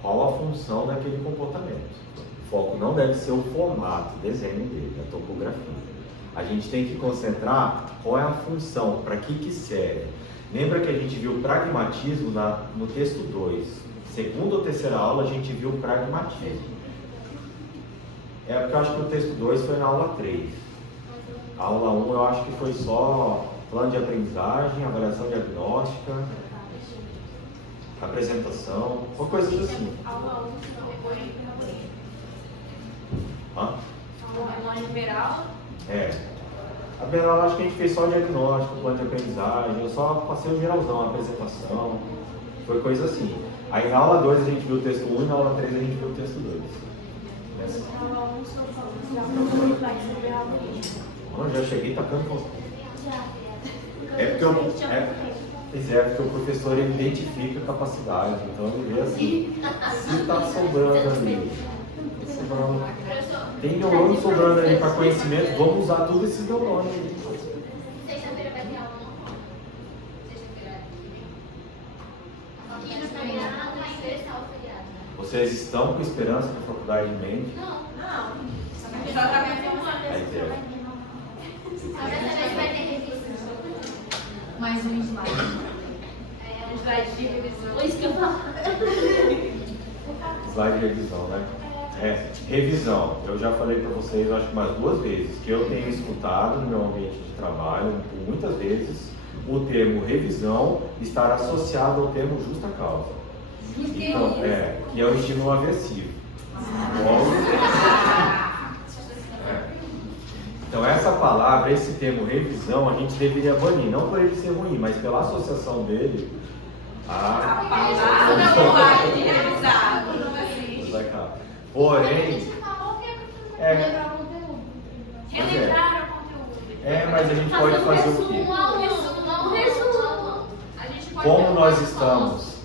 Qual a função daquele comportamento? O foco não deve ser o formato, o desenho dele, a topografia. A gente tem que concentrar qual é a função, para que serve. Lembra que a gente viu pragmatismo no texto 2. Segunda ou terceira aula a gente viu pragmatismo. É porque eu acho que o texto 2 foi na aula 3. A aula 1 eu acho que foi só plano de aprendizagem, avaliação diagnóstica, apresentação, uma coisa assim. Aula 1 depois Hã? Aula liberal. É. A primeira aula acho que a gente fez só diagnóstico, plano de aprendizagem, eu só passei o geralzão, a apresentação, foi coisa assim. Aí na aula 2 a gente viu o texto 1 e na aula 3 a gente viu o texto 2. Aula 1 só já foi mais sobre a algoritmo. Eu já cheguei tacando com... Já. Porque o professor ele identifica a capacidade, então ele vê assim, se está sobrando ali. Tem neurônio sobrando ali para conhecimento, vamos usar tudo esses neurônios. Sexta-feira vai ter aula normal. Sexta-feira. Vocês estão com esperança na faculdade em mente? Não. Exatamente. Vai ter revisão. Mais um slide. Um slide de revisão. Isso que eu falo. Slide de revisão, né? Revisão. Eu já falei para vocês, acho que umas 2 vezes, que eu tenho escutado no meu ambiente de trabalho, por muitas vezes, o termo revisão estar associado ao termo justa causa. Então, que é o estímulo aversivo. Então, essa palavra, esse termo revisão, a gente deveria banir, não por ele ser ruim, mas pela associação dele a porém, relembrar o conteúdo. mas a gente pode fazer o quê? Um resumo. Como nós estamos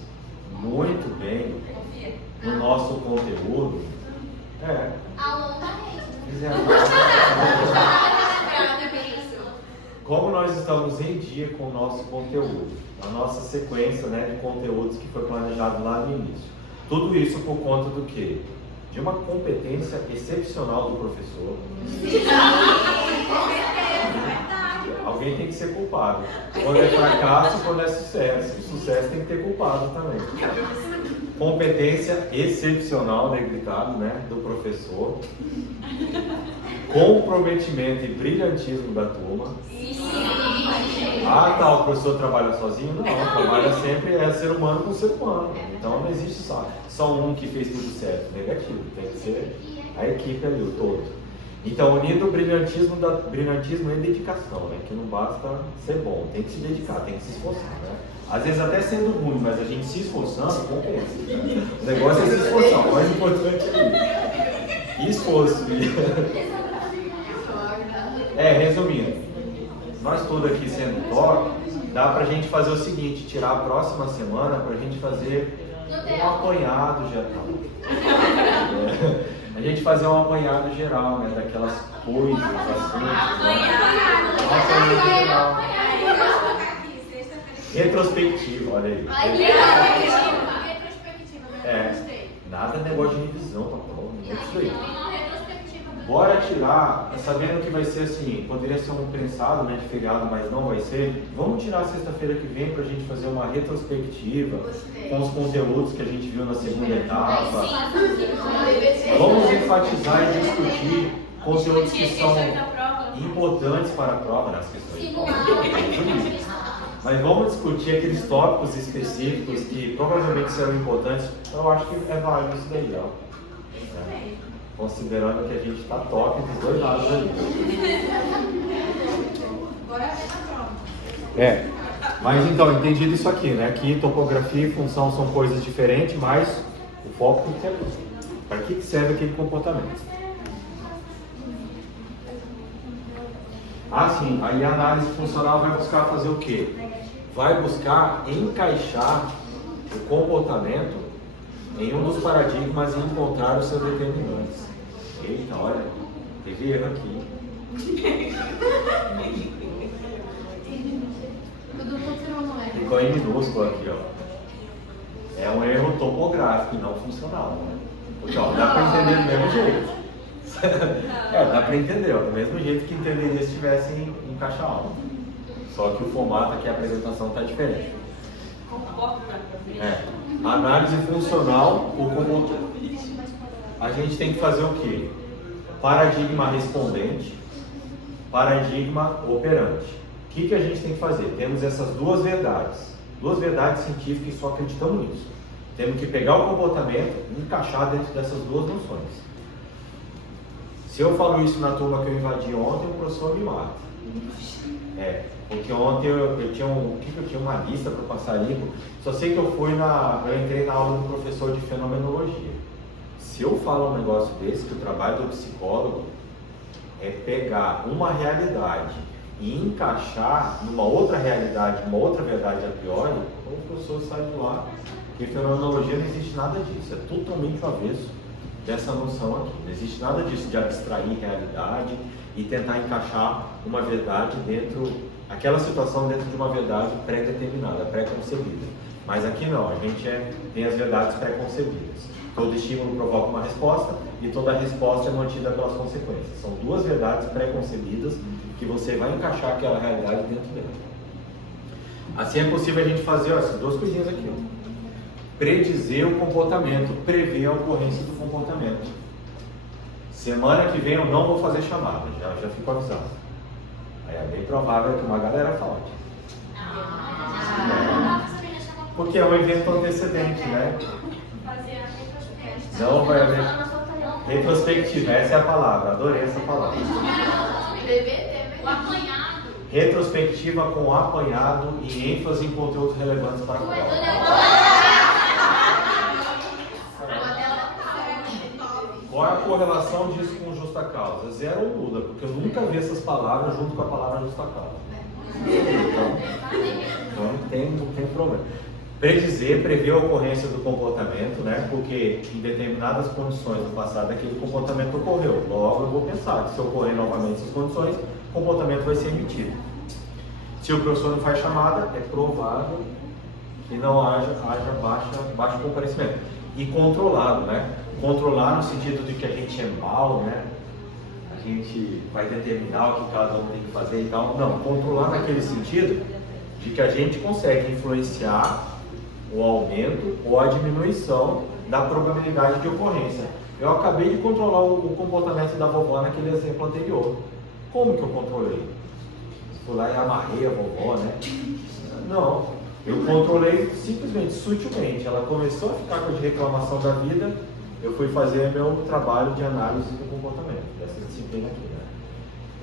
muito bem no nosso conteúdo, Aluno da rede. como nós estamos em dia com o nosso conteúdo, a nossa sequência, né, de conteúdos que foi planejado lá no início. Tudo isso por conta do quê? De uma competência excepcional do professor. Alguém tem que ser culpado. Quando é fracasso, quando é sucesso. O sucesso tem que ter culpado também. Competência excepcional, negritado, né, do professor. Comprometimento e brilhantismo da turma. Ah, tá, o professor trabalha sozinho? Não, trabalha sempre, é ser humano com ser humano. Então não existe só um que fez tudo certo. Negativo, tem que ser a equipe ali, o todo. Então, unindo o brilhantismo e dedicação, né? Que não basta ser bom, tem que se dedicar, tem que se esforçar, né? Às vezes até sendo ruim, mas a gente se esforçando, compensa. Né? O negócio é se esforçar, o mais importante é isso. Esforço. Resumindo, nós todos aqui sendo top, dá pra gente fazer o seguinte, tirar a próxima semana pra gente fazer um apanhado geral. A gente fazer um apanhado geral, né, daquelas coisas, assuntos, apanhado geral. Retrospectiva, olha aí. Nada negócio de revisão pra prova, não é isso aí. Bora tirar, sabendo que vai ser assim, poderia ser um prensado, né, de feriado, mas não vai ser. Vamos tirar sexta-feira que vem pra gente fazer uma retrospectiva com os conteúdos que a gente viu na segunda etapa. Vamos enfatizar e discutir conteúdos que são importantes para a prova, nas questões de prova. Mas vamos discutir aqueles tópicos específicos que provavelmente serão importantes. Eu acho que é válido isso daí, ó. Considerando que a gente está top dos dois lados ali. Mas então, entendido isso aqui, né? Que topografia e função são coisas diferentes, mas o foco tem que ser para que serve aquele comportamento. Sim, aí a análise funcional vai buscar fazer o quê? Vai buscar encaixar o comportamento em um dos paradigmas e encontrar os seus determinantes. Eita, olha, teve erro aqui. Ficou em minúsculo aqui, ó. É um erro topográfico e não funcional, né? Porque, ó, dá para entender do mesmo jeito. Dá para entender, ó, do mesmo jeito que entenderia se estivesse em caixa alta. Só que o formato aqui, a apresentação está diferente. Análise funcional, o comportamento. A gente tem que fazer o quê? Paradigma respondente, paradigma operante. O que a gente tem que fazer? Temos essas duas verdades científicas e só acreditamos nisso. Temos que pegar o comportamento e encaixar dentro dessas duas noções. Se eu falo isso na turma que eu invadi ontem, o professor me mata. Porque ontem eu tinha uma lista para passar limpo. Só sei que eu entrei na aula do professor de fenomenologia. Se eu falo um negócio desse, que o trabalho do psicólogo é pegar uma realidade e encaixar numa outra realidade, uma outra verdade a priori, o professor sai de lá, porque em fenomenologia não existe nada disso, é totalmente o avesso dessa noção aqui. Não existe nada disso de abstrair realidade e tentar encaixar uma verdade aquela situação dentro de uma verdade pré-determinada, pré-concebida. Mas aqui não, a gente tem as verdades pré-concebidas. Todo estímulo provoca uma resposta e toda resposta é mantida pelas consequências. São duas verdades pré-concebidas que você vai encaixar aquela realidade dentro dela. Assim é possível a gente fazer essas duas coisinhas aqui. Predizer o comportamento, prever a ocorrência do comportamento. Semana que vem eu não vou fazer chamada, já fico avisado. Aí é bem provável que uma galera falte. Porque é um evento antecedente, né? Não vai haver retrospectiva, essa é a palavra, adorei essa palavra. O apanhado. Retrospectiva com apanhado e ênfase em conteúdos relevantes para a prova. Qual é a correlação disso com justa causa? Zero ou nula, porque eu nunca vi essas palavras junto com a palavra justa causa. Então não tem problema. Predizer, prever a ocorrência do comportamento, né? Porque em determinadas condições do passado aquele comportamento ocorreu. Logo eu vou pensar que se ocorrer novamente essas condições, o comportamento vai ser emitido. Se o professor não faz chamada, é provável que não haja baixo comparecimento. E controlado, né? Controlar no sentido de que a gente é mal, né? A gente vai determinar o que cada um tem que fazer e tal. Não, controlar naquele sentido de que a gente consegue influenciar o aumento ou a diminuição da probabilidade de ocorrência. Eu acabei de controlar o comportamento da vovó naquele exemplo anterior. Como que eu controlei? Fui lá e amarrei a vovó, né? Não, eu controlei simplesmente, sutilmente. Ela começou a ficar com a reclamação da vida, eu fui fazer meu trabalho de análise do comportamento, dessa disciplina aqui, né?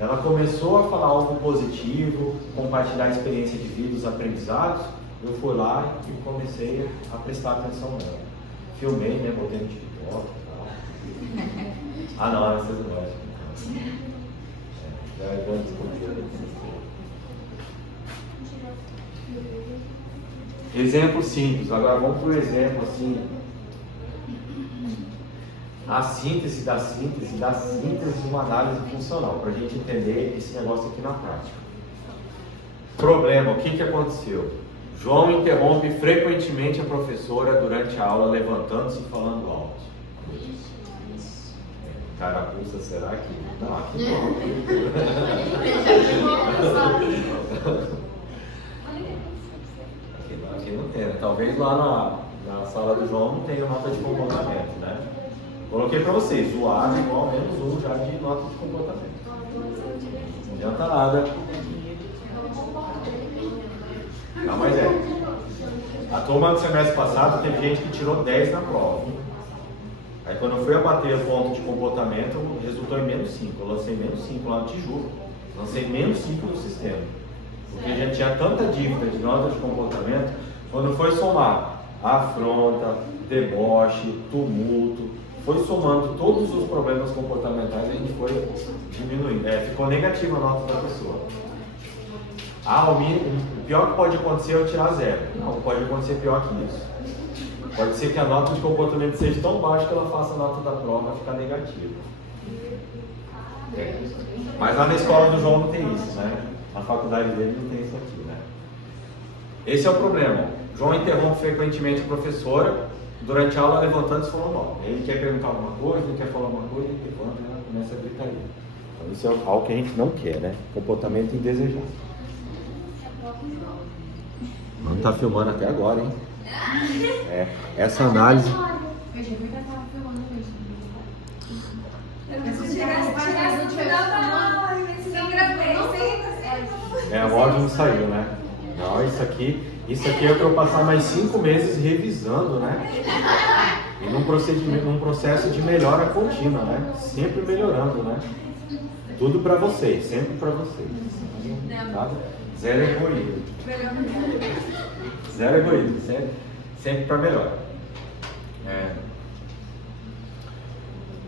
Ela começou a falar algo positivo, compartilhar a experiência de vida, os aprendizados, eu fui lá e comecei a prestar atenção nela. Filmei, né? Botei no TikTok e tal. Ah não, essas não é. Já é bom descobrir. Exemplo simples, agora vamos para o exemplo assim. A síntese da síntese de uma análise funcional, para a gente entender esse negócio aqui na prática. Problema, o que aconteceu? João interrompe frequentemente a professora durante a aula, levantando-se e falando alto. Carapuça, será que? Não, aqui não. Aqui não tem, né? Talvez lá na sala do João não tenha nota de comportamento, né? Coloquei para vocês, o A é igual a menos 1 já de nota de comportamento. Não adianta nada. Não, mas a turma do semestre passado teve gente que tirou 10 na prova. Aí quando eu fui abater o ponto de comportamento, resultou em menos 5. Eu lancei menos 5 lá no Tijuca. Lancei menos 5 no sistema. Porque já tinha tanta dívida de nota de comportamento, quando foi somar afronta, deboche, tumulto, foi somando todos os problemas comportamentais, a gente foi diminuindo. Ficou negativa a nota da pessoa. O pior que pode acontecer é eu tirar 0. Não, pode acontecer pior que isso. Pode ser que a nota de comportamento seja tão baixa que ela faça a nota da prova ficar negativa. Mas lá na escola do João não tem isso, né? Na faculdade dele não tem isso aqui, né? Esse é o problema. João interrompe frequentemente a professora durante a aula, levantando-se e falando mal. Ele quer perguntar alguma coisa, ele quer falar alguma coisa, ele levanta e ela começa a gritar. Então isso é algo que a gente não quer, né? Comportamento indesejado. Não está filmando até agora, hein? Essa análise. O áudio não saiu, né? Não, isso aqui é para eu passar mais 5 meses revisando, né? E num processo de melhora contínua, né? Sempre melhorando, né? Tudo para vocês, sempre para vocês. Tá? Zero egoísmo. Zero egoísmo, sempre para melhor.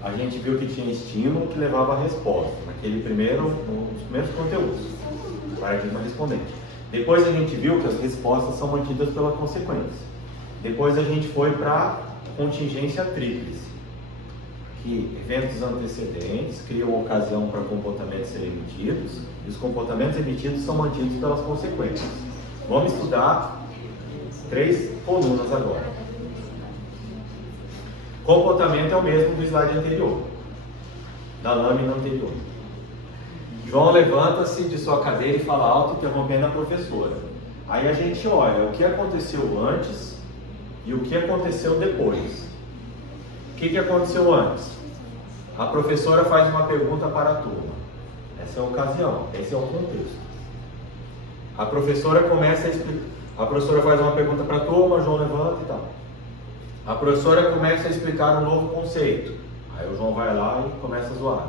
A gente viu que tinha estímulo que levava a resposta, nos primeiros conteúdos, paradigma respondente. Depois a gente viu que as respostas são mantidas pela consequência. Depois a gente foi para contingência tríplice, que eventos antecedentes criam ocasião para comportamentos serem emitidos, e os comportamentos emitidos são mantidos pelas consequências. Vamos estudar 3 colunas agora. Comportamento é o mesmo do slide anterior, da lâmina anterior. João levanta-se de sua cadeira e fala alto, interrompendo a professora. Aí a gente olha o que aconteceu antes e o que aconteceu depois. O que aconteceu antes? A professora faz uma pergunta para a turma. Essa é a ocasião, esse é o contexto. A professora começa a explicar. A professora faz uma pergunta para a turma, João levanta e tal. A professora começa a explicar um novo conceito. Aí o João vai lá e começa a zoar.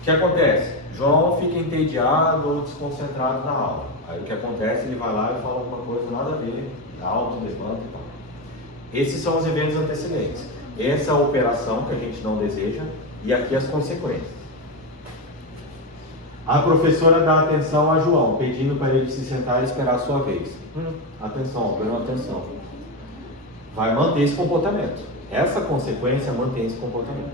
O que acontece? João fica entediado ou desconcentrado na aula. Aí o que acontece? Ele vai lá e fala alguma coisa nada a ver, alto, levanta e tal. Esses são os eventos antecedentes. Essa é a operação que a gente não deseja e aqui as consequências. A professora dá atenção a João, pedindo para ele se sentar e esperar a sua vez. Atenção, dando atenção. Vai manter esse comportamento. Essa consequência mantém esse comportamento.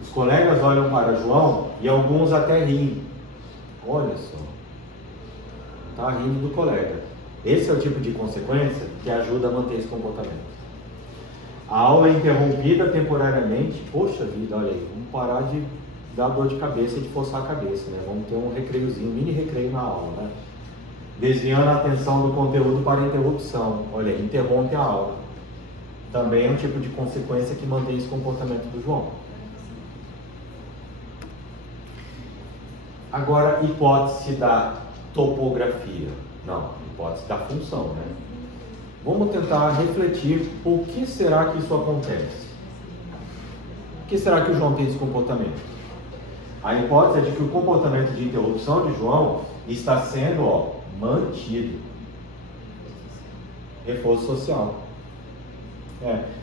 Os colegas olham para João e alguns até riem. Olha só. Tá rindo do colega. Esse é o tipo de consequência que ajuda a manter esse comportamento. A aula é interrompida temporariamente. Poxa vida, olha aí, vamos parar de dar dor de cabeça e de forçar a cabeça, né? Vamos ter um recreiozinho, um mini recreio na aula, né? Desviando a atenção do conteúdo para a interrupção. Olha aí, interrompe a aula. Também é um tipo de consequência que mantém esse comportamento do João. Agora, hipótese da topografia. Não, hipótese da função, né? Vamos tentar refletir por que será que isso acontece. Por que será que o João tem esse comportamento? A hipótese é de que o comportamento de interrupção de João está sendo, mantido. Reforço social.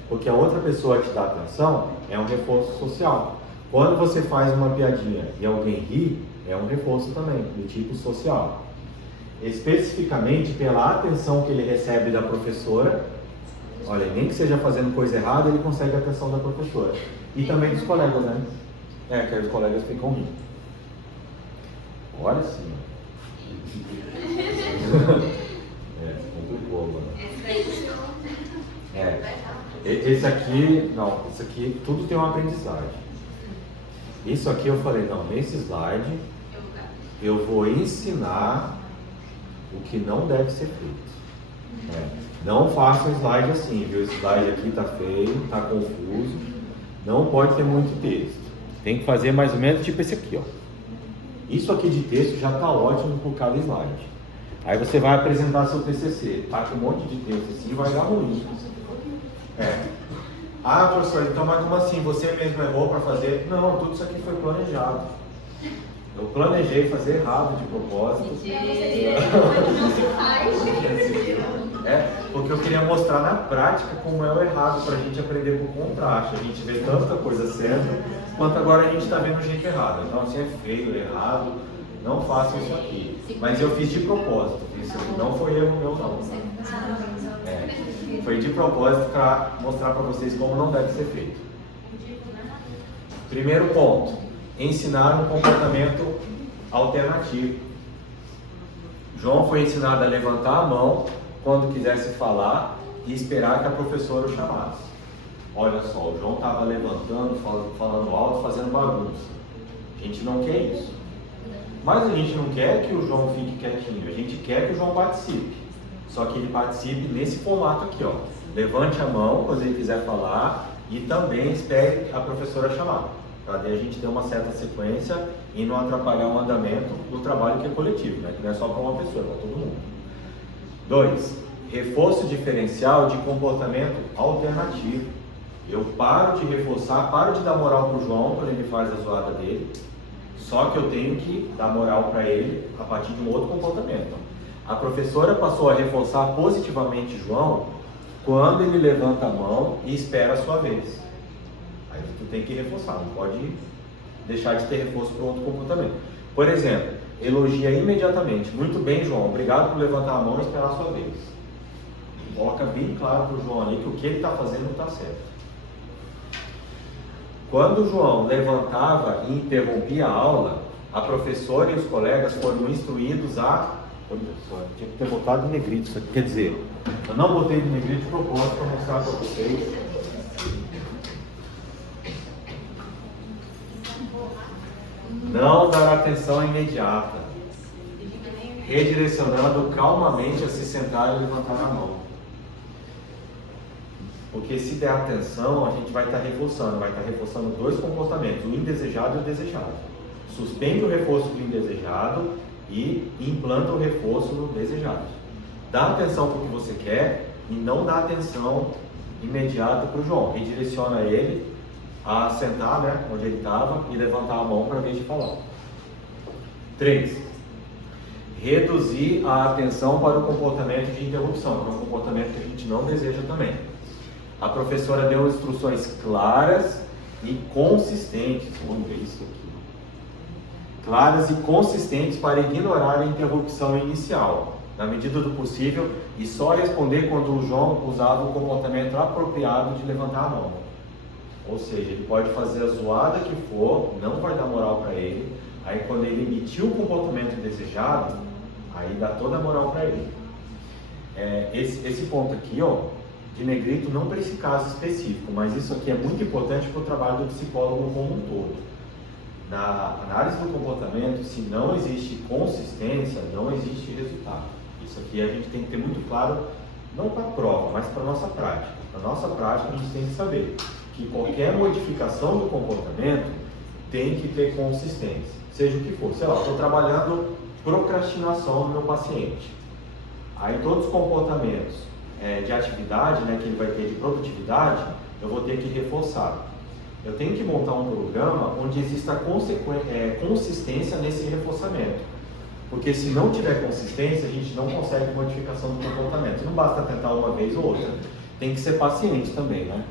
Porque a outra pessoa te dá atenção é um reforço social. Quando você faz uma piadinha e alguém ri, é um reforço também, do tipo social. Especificamente pela atenção que ele recebe da professora. Olha, nem que seja fazendo coisa errada, ele consegue a atenção da professora. E também dos colegas, né? Que aí os colegas ficam rindo. Olha sim. Complicou, mano. Esse aqui, tudo tem uma aprendizagem. Isso aqui eu falei, não, nesse slide eu vou ensinar o que não deve ser feito. Não faça um slide assim, viu? Esse slide aqui tá feio, tá confuso, não pode ter muito texto. Tem que fazer mais ou menos tipo esse aqui, ó. Isso aqui de texto já tá ótimo por cada slide. Aí você vai apresentar seu TCC, tá com um monte de texto assim, vai dar ruim. Ah, professor, então mas como assim? Você mesmo errou para fazer? Não, tudo isso aqui foi planejado. Eu planejei fazer errado de propósito. Porque eu queria mostrar na prática como é o errado para a gente aprender por contraste. A gente vê tanta coisa certa, quanto agora a gente está vendo o jeito errado. Então assim é feio, errado, não façam isso aqui. Mas eu fiz de propósito, isso não foi erro meu não. Foi de propósito para mostrar para vocês como não deve ser feito. Primeiro ponto, ensinar um comportamento alternativo. João foi ensinado a levantar a mão quando quisesse falar e esperar que a professora o chamasse. Olha só, o João estava levantando, falando alto, fazendo bagunça. A gente não quer isso. Mas a gente não quer que o João fique quietinho, a gente quer que o João participe. Só que ele participe nesse formato aqui, ó. Levante a mão quando ele quiser falar e também espere a professora chamar. Para daí a gente ter uma certa sequência e não atrapalhar o andamento do trabalho que é coletivo, né? Que não é só para uma pessoa, é para todo mundo. 2. Reforço diferencial de comportamento alternativo. Eu paro de reforçar, paro de dar moral para o João quando ele faz a zoada dele, só que eu tenho que dar moral para ele a partir de um outro comportamento. A professora passou a reforçar positivamente João quando ele levanta a mão e espera a sua vez. Aí tu tem que reforçar, não pode deixar de ter reforço para outro comportamento. Por exemplo, elogia imediatamente. Muito bem, João, obrigado por levantar a mão e esperar a sua vez. Coloca bem claro para o João ali que o que ele está fazendo está certo. Quando o João levantava e interrompia a aula, a professora e os colegas foram instruídos a... Olha só, tinha que ter botado em negrito isso aqui. Quer dizer, eu não botei de negrito de propósito para mostrar para vocês. Não dar atenção imediata, redirecionando calmamente a se sentar e levantar a mão. Porque se der atenção, a gente vai estar reforçando dois comportamentos, o indesejado e o desejado. Suspende o reforço do indesejado e implanta o reforço no desejado. Dá atenção para o que você quer e não dá atenção imediata para o João. Redireciona ele a sentar, né, onde ele estava e levantar a mão para a vez de falar. 3. Reduzir a atenção para o comportamento de interrupção, que é um comportamento que a gente não deseja também. A professora deu instruções claras e consistentes. Vamos ver isso aqui. Claras e consistentes para ignorar a interrupção inicial, na medida do possível, e só responder quando o João usava o comportamento apropriado de levantar a mão. Ou seja, ele pode fazer a zoada que for, não vai dar moral para ele, Aí quando ele emitiu o comportamento desejado, aí dá toda a moral para ele. Esse ponto aqui, ó, de negrito, não para esse caso específico, mas isso aqui é muito importante para o trabalho do psicólogo como um todo. Na análise do comportamento, se não existe consistência, não existe resultado. Isso aqui a gente tem que ter muito claro, não para a prova, mas para a nossa prática. Na nossa prática, a gente tem que saber que qualquer modificação do comportamento tem que ter consistência, seja o que for. Sei lá, estou trabalhando procrastinação no meu paciente. Aí todos os comportamentos de atividade, né, que ele vai ter de produtividade, eu vou ter que reforçar. Eu tenho que montar um programa onde exista consistência nesse reforçamento. Porque se não tiver consistência, a gente não consegue modificação do comportamento. Não basta tentar uma vez ou outra. Tem que ser paciente também, né?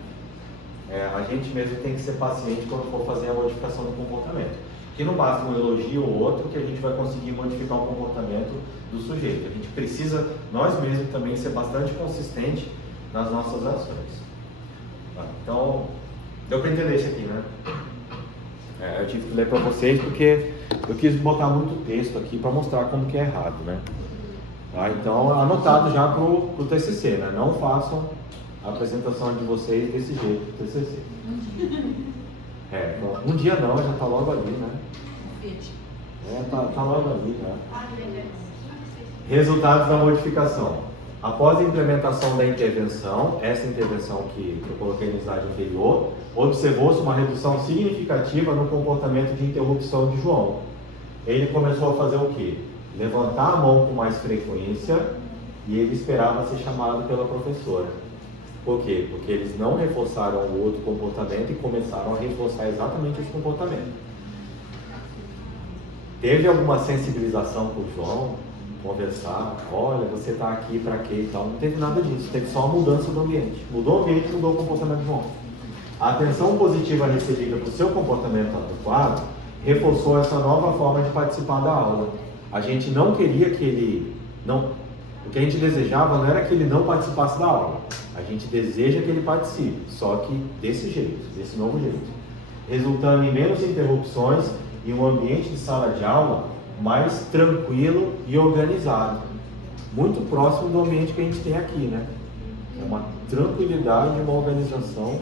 A gente mesmo tem que ser paciente quando for fazer a modificação do comportamento. Que não basta um elogio ou outro que a gente vai conseguir modificar o comportamento do sujeito. A gente precisa, nós mesmos também, ser bastante consistente nas nossas ações. Então, deu para entender isso aqui, né? Eu tive que ler para vocês porque eu quis botar muito texto aqui para mostrar como que é errado, né? Então, anotado já para o TCC, né? Não façam a apresentação de vocês desse jeito pro TCC. Um dia não, já está logo ali, né? Tá logo ali, né? Resultados da modificação. Após a implementação da intervenção, essa intervenção que eu coloquei no slide anterior, observou-se uma redução significativa no comportamento de interrupção de João. Ele começou a fazer o quê? Levantar a mão com mais frequência e ele esperava ser chamado pela professora. Por quê? Porque eles não reforçaram o outro comportamento e começaram a reforçar exatamente esse comportamento. Teve alguma sensibilização com o João? Conversar, olha, você está aqui para quê e tal. Não teve nada disso, teve só uma mudança do ambiente. Mudou o ambiente, mudou o comportamento do João. A atenção positiva recebida para o seu comportamento adequado reforçou essa nova forma de participar da aula. A gente não queria que ele não... O que a gente desejava não era que ele não participasse da aula. A gente deseja que ele participe, só que desse jeito, desse novo jeito. Resultando em menos interrupções e um ambiente de sala de aula mais tranquilo e organizado. Muito próximo do ambiente que a gente tem aqui, né? É uma tranquilidade e uma organização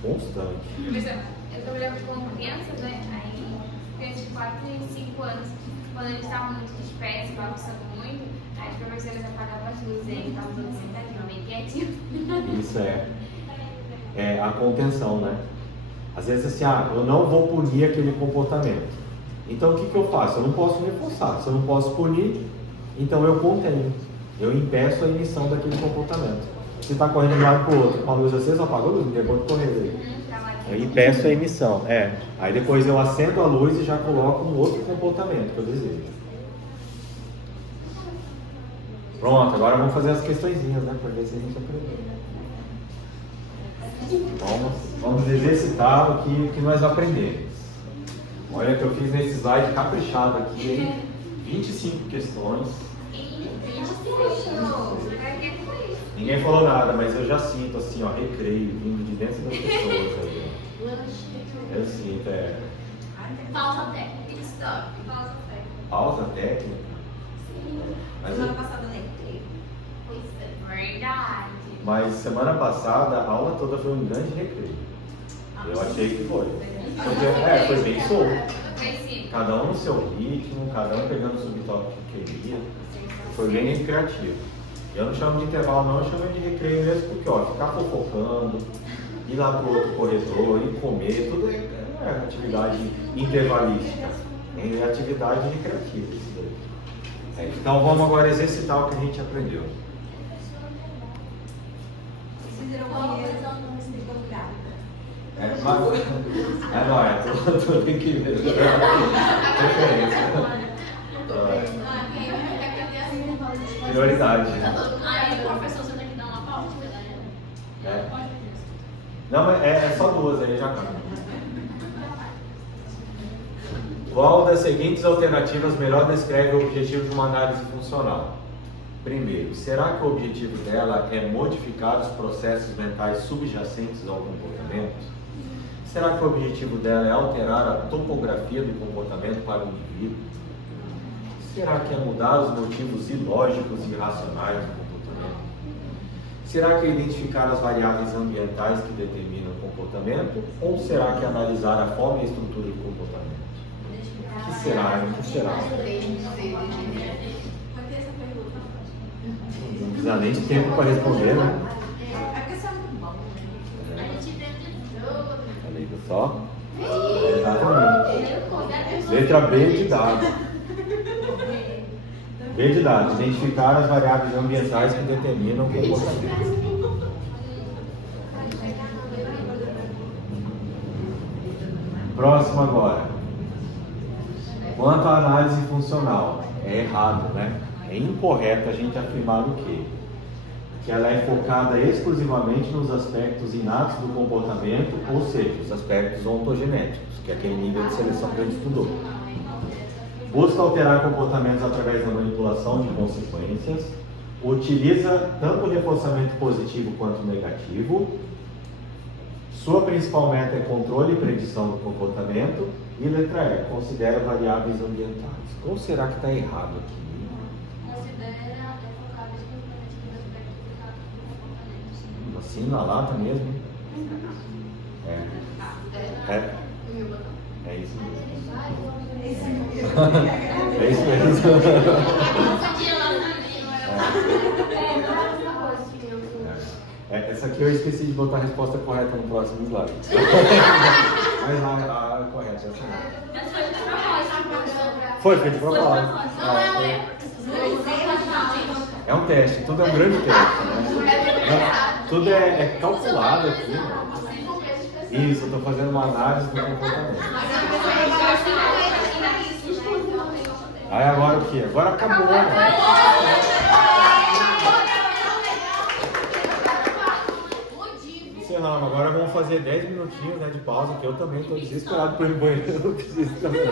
constante. Eu trabalhava com crianças, né? Aí, crianças de 4 e 5 anos, quando eles estavam muito dispersos, bagunçando muito, aí as professoras apagavam as luzes e eles estavam todos sentadinhos, bem quietinhos. Isso é a contenção, né? Às vezes assim, eu não vou punir aquele comportamento. Então o que eu faço? Eu não posso reforçar. Se eu não posso punir, então eu contenho. Eu impeço a emissão daquele comportamento. Se está correndo de um lado para o outro, com a luz acesa, apaga a luz, não tem quanto correr daí. Eu impeço a emissão. Aí depois eu acendo a luz e já coloco um outro comportamento que eu desejo. Pronto, agora vamos fazer as questõezinhas, né? Para ver se a gente aprendeu. Vamos exercitar o que nós aprendemos. Olha que eu fiz nesse slide caprichado aqui, hein? 25 questões. Ninguém falou nada, mas eu já sinto assim, recreio vindo de dentro das pessoas aí. Eu sinto, Pausa técnica. Stop. Pausa técnica. Pausa técnica? Mas Semana passada nem recreio. Verdade. Mas semana passada a aula toda foi um grande recreio. Eu achei que foi. Foi bem solto. Cada um no seu ritmo, cada um pegando o subtópico que queria. Foi bem recreativo. Eu não chamo de intervalo não, eu chamo de recreio mesmo porque ficar fofocando, ir lá pro outro corredor, ir comer, tudo é atividade intervalística. É atividade recreativa isso daí. Então vamos agora exercitar o que a gente aprendeu. Vocês viram o banheiro, não explicou grávida. Tu tem que ver. Referência. Prioridade. Aí o professor, você tem que dar uma pausa, né? Não, mas é só duas, aí já acaba. Qual das seguintes alternativas melhor descreve o objetivo de uma análise funcional? Primeiro, será que o objetivo dela é modificar os processos mentais subjacentes ao comportamento? Será que o objetivo dela é alterar a topografia do comportamento para o indivíduo? Será que é mudar os motivos ilógicos e irracionais do comportamento? Será que é identificar as variáveis ambientais que determinam o comportamento? Ou será que é analisar a forma e a estrutura do comportamento? O que será? O que será? Não precisa nem de tempo para responder, né? A questão é muito bom. A gente tenta Olha aí, pessoal. Exatamente. Letra B de dado. B de dado. Identificar as variáveis ambientais que determinam o comportamento. Próximo agora. Quanto à análise funcional, é errado, né? É incorreto a gente afirmar o quê? Que ela é focada exclusivamente nos aspectos inatos do comportamento, ou seja, os aspectos ontogenéticos, que é aquele nível de seleção que a gente estudou. Busca alterar comportamentos através da manipulação de consequências, utiliza tanto o reforçamento positivo quanto negativo. Sua principal meta é controle e predição do comportamento. E letra E, considera variáveis ambientais. Qual será que está errado aqui? considera é focado exclusivamente nos aspectos inatos do comportamento. Assim na lata mesmo? É isso mesmo. É isso mesmo. Essa aqui eu esqueci de botar a resposta correta no próximo slide. Mas a correta, essa não. Essa foi de propósito. Foi feito de propósito. Não é o erro. É um teste, tudo é um grande teste, né? Tudo é calculado aqui. Né? Isso, eu estou fazendo uma análise do comportamento. Aí agora o quê? Agora acabou, né? Encerramos. Agora vamos fazer 10 minutinhos, né, de pausa, que eu também estou desesperado por ir no banheiro. Eu preciso também.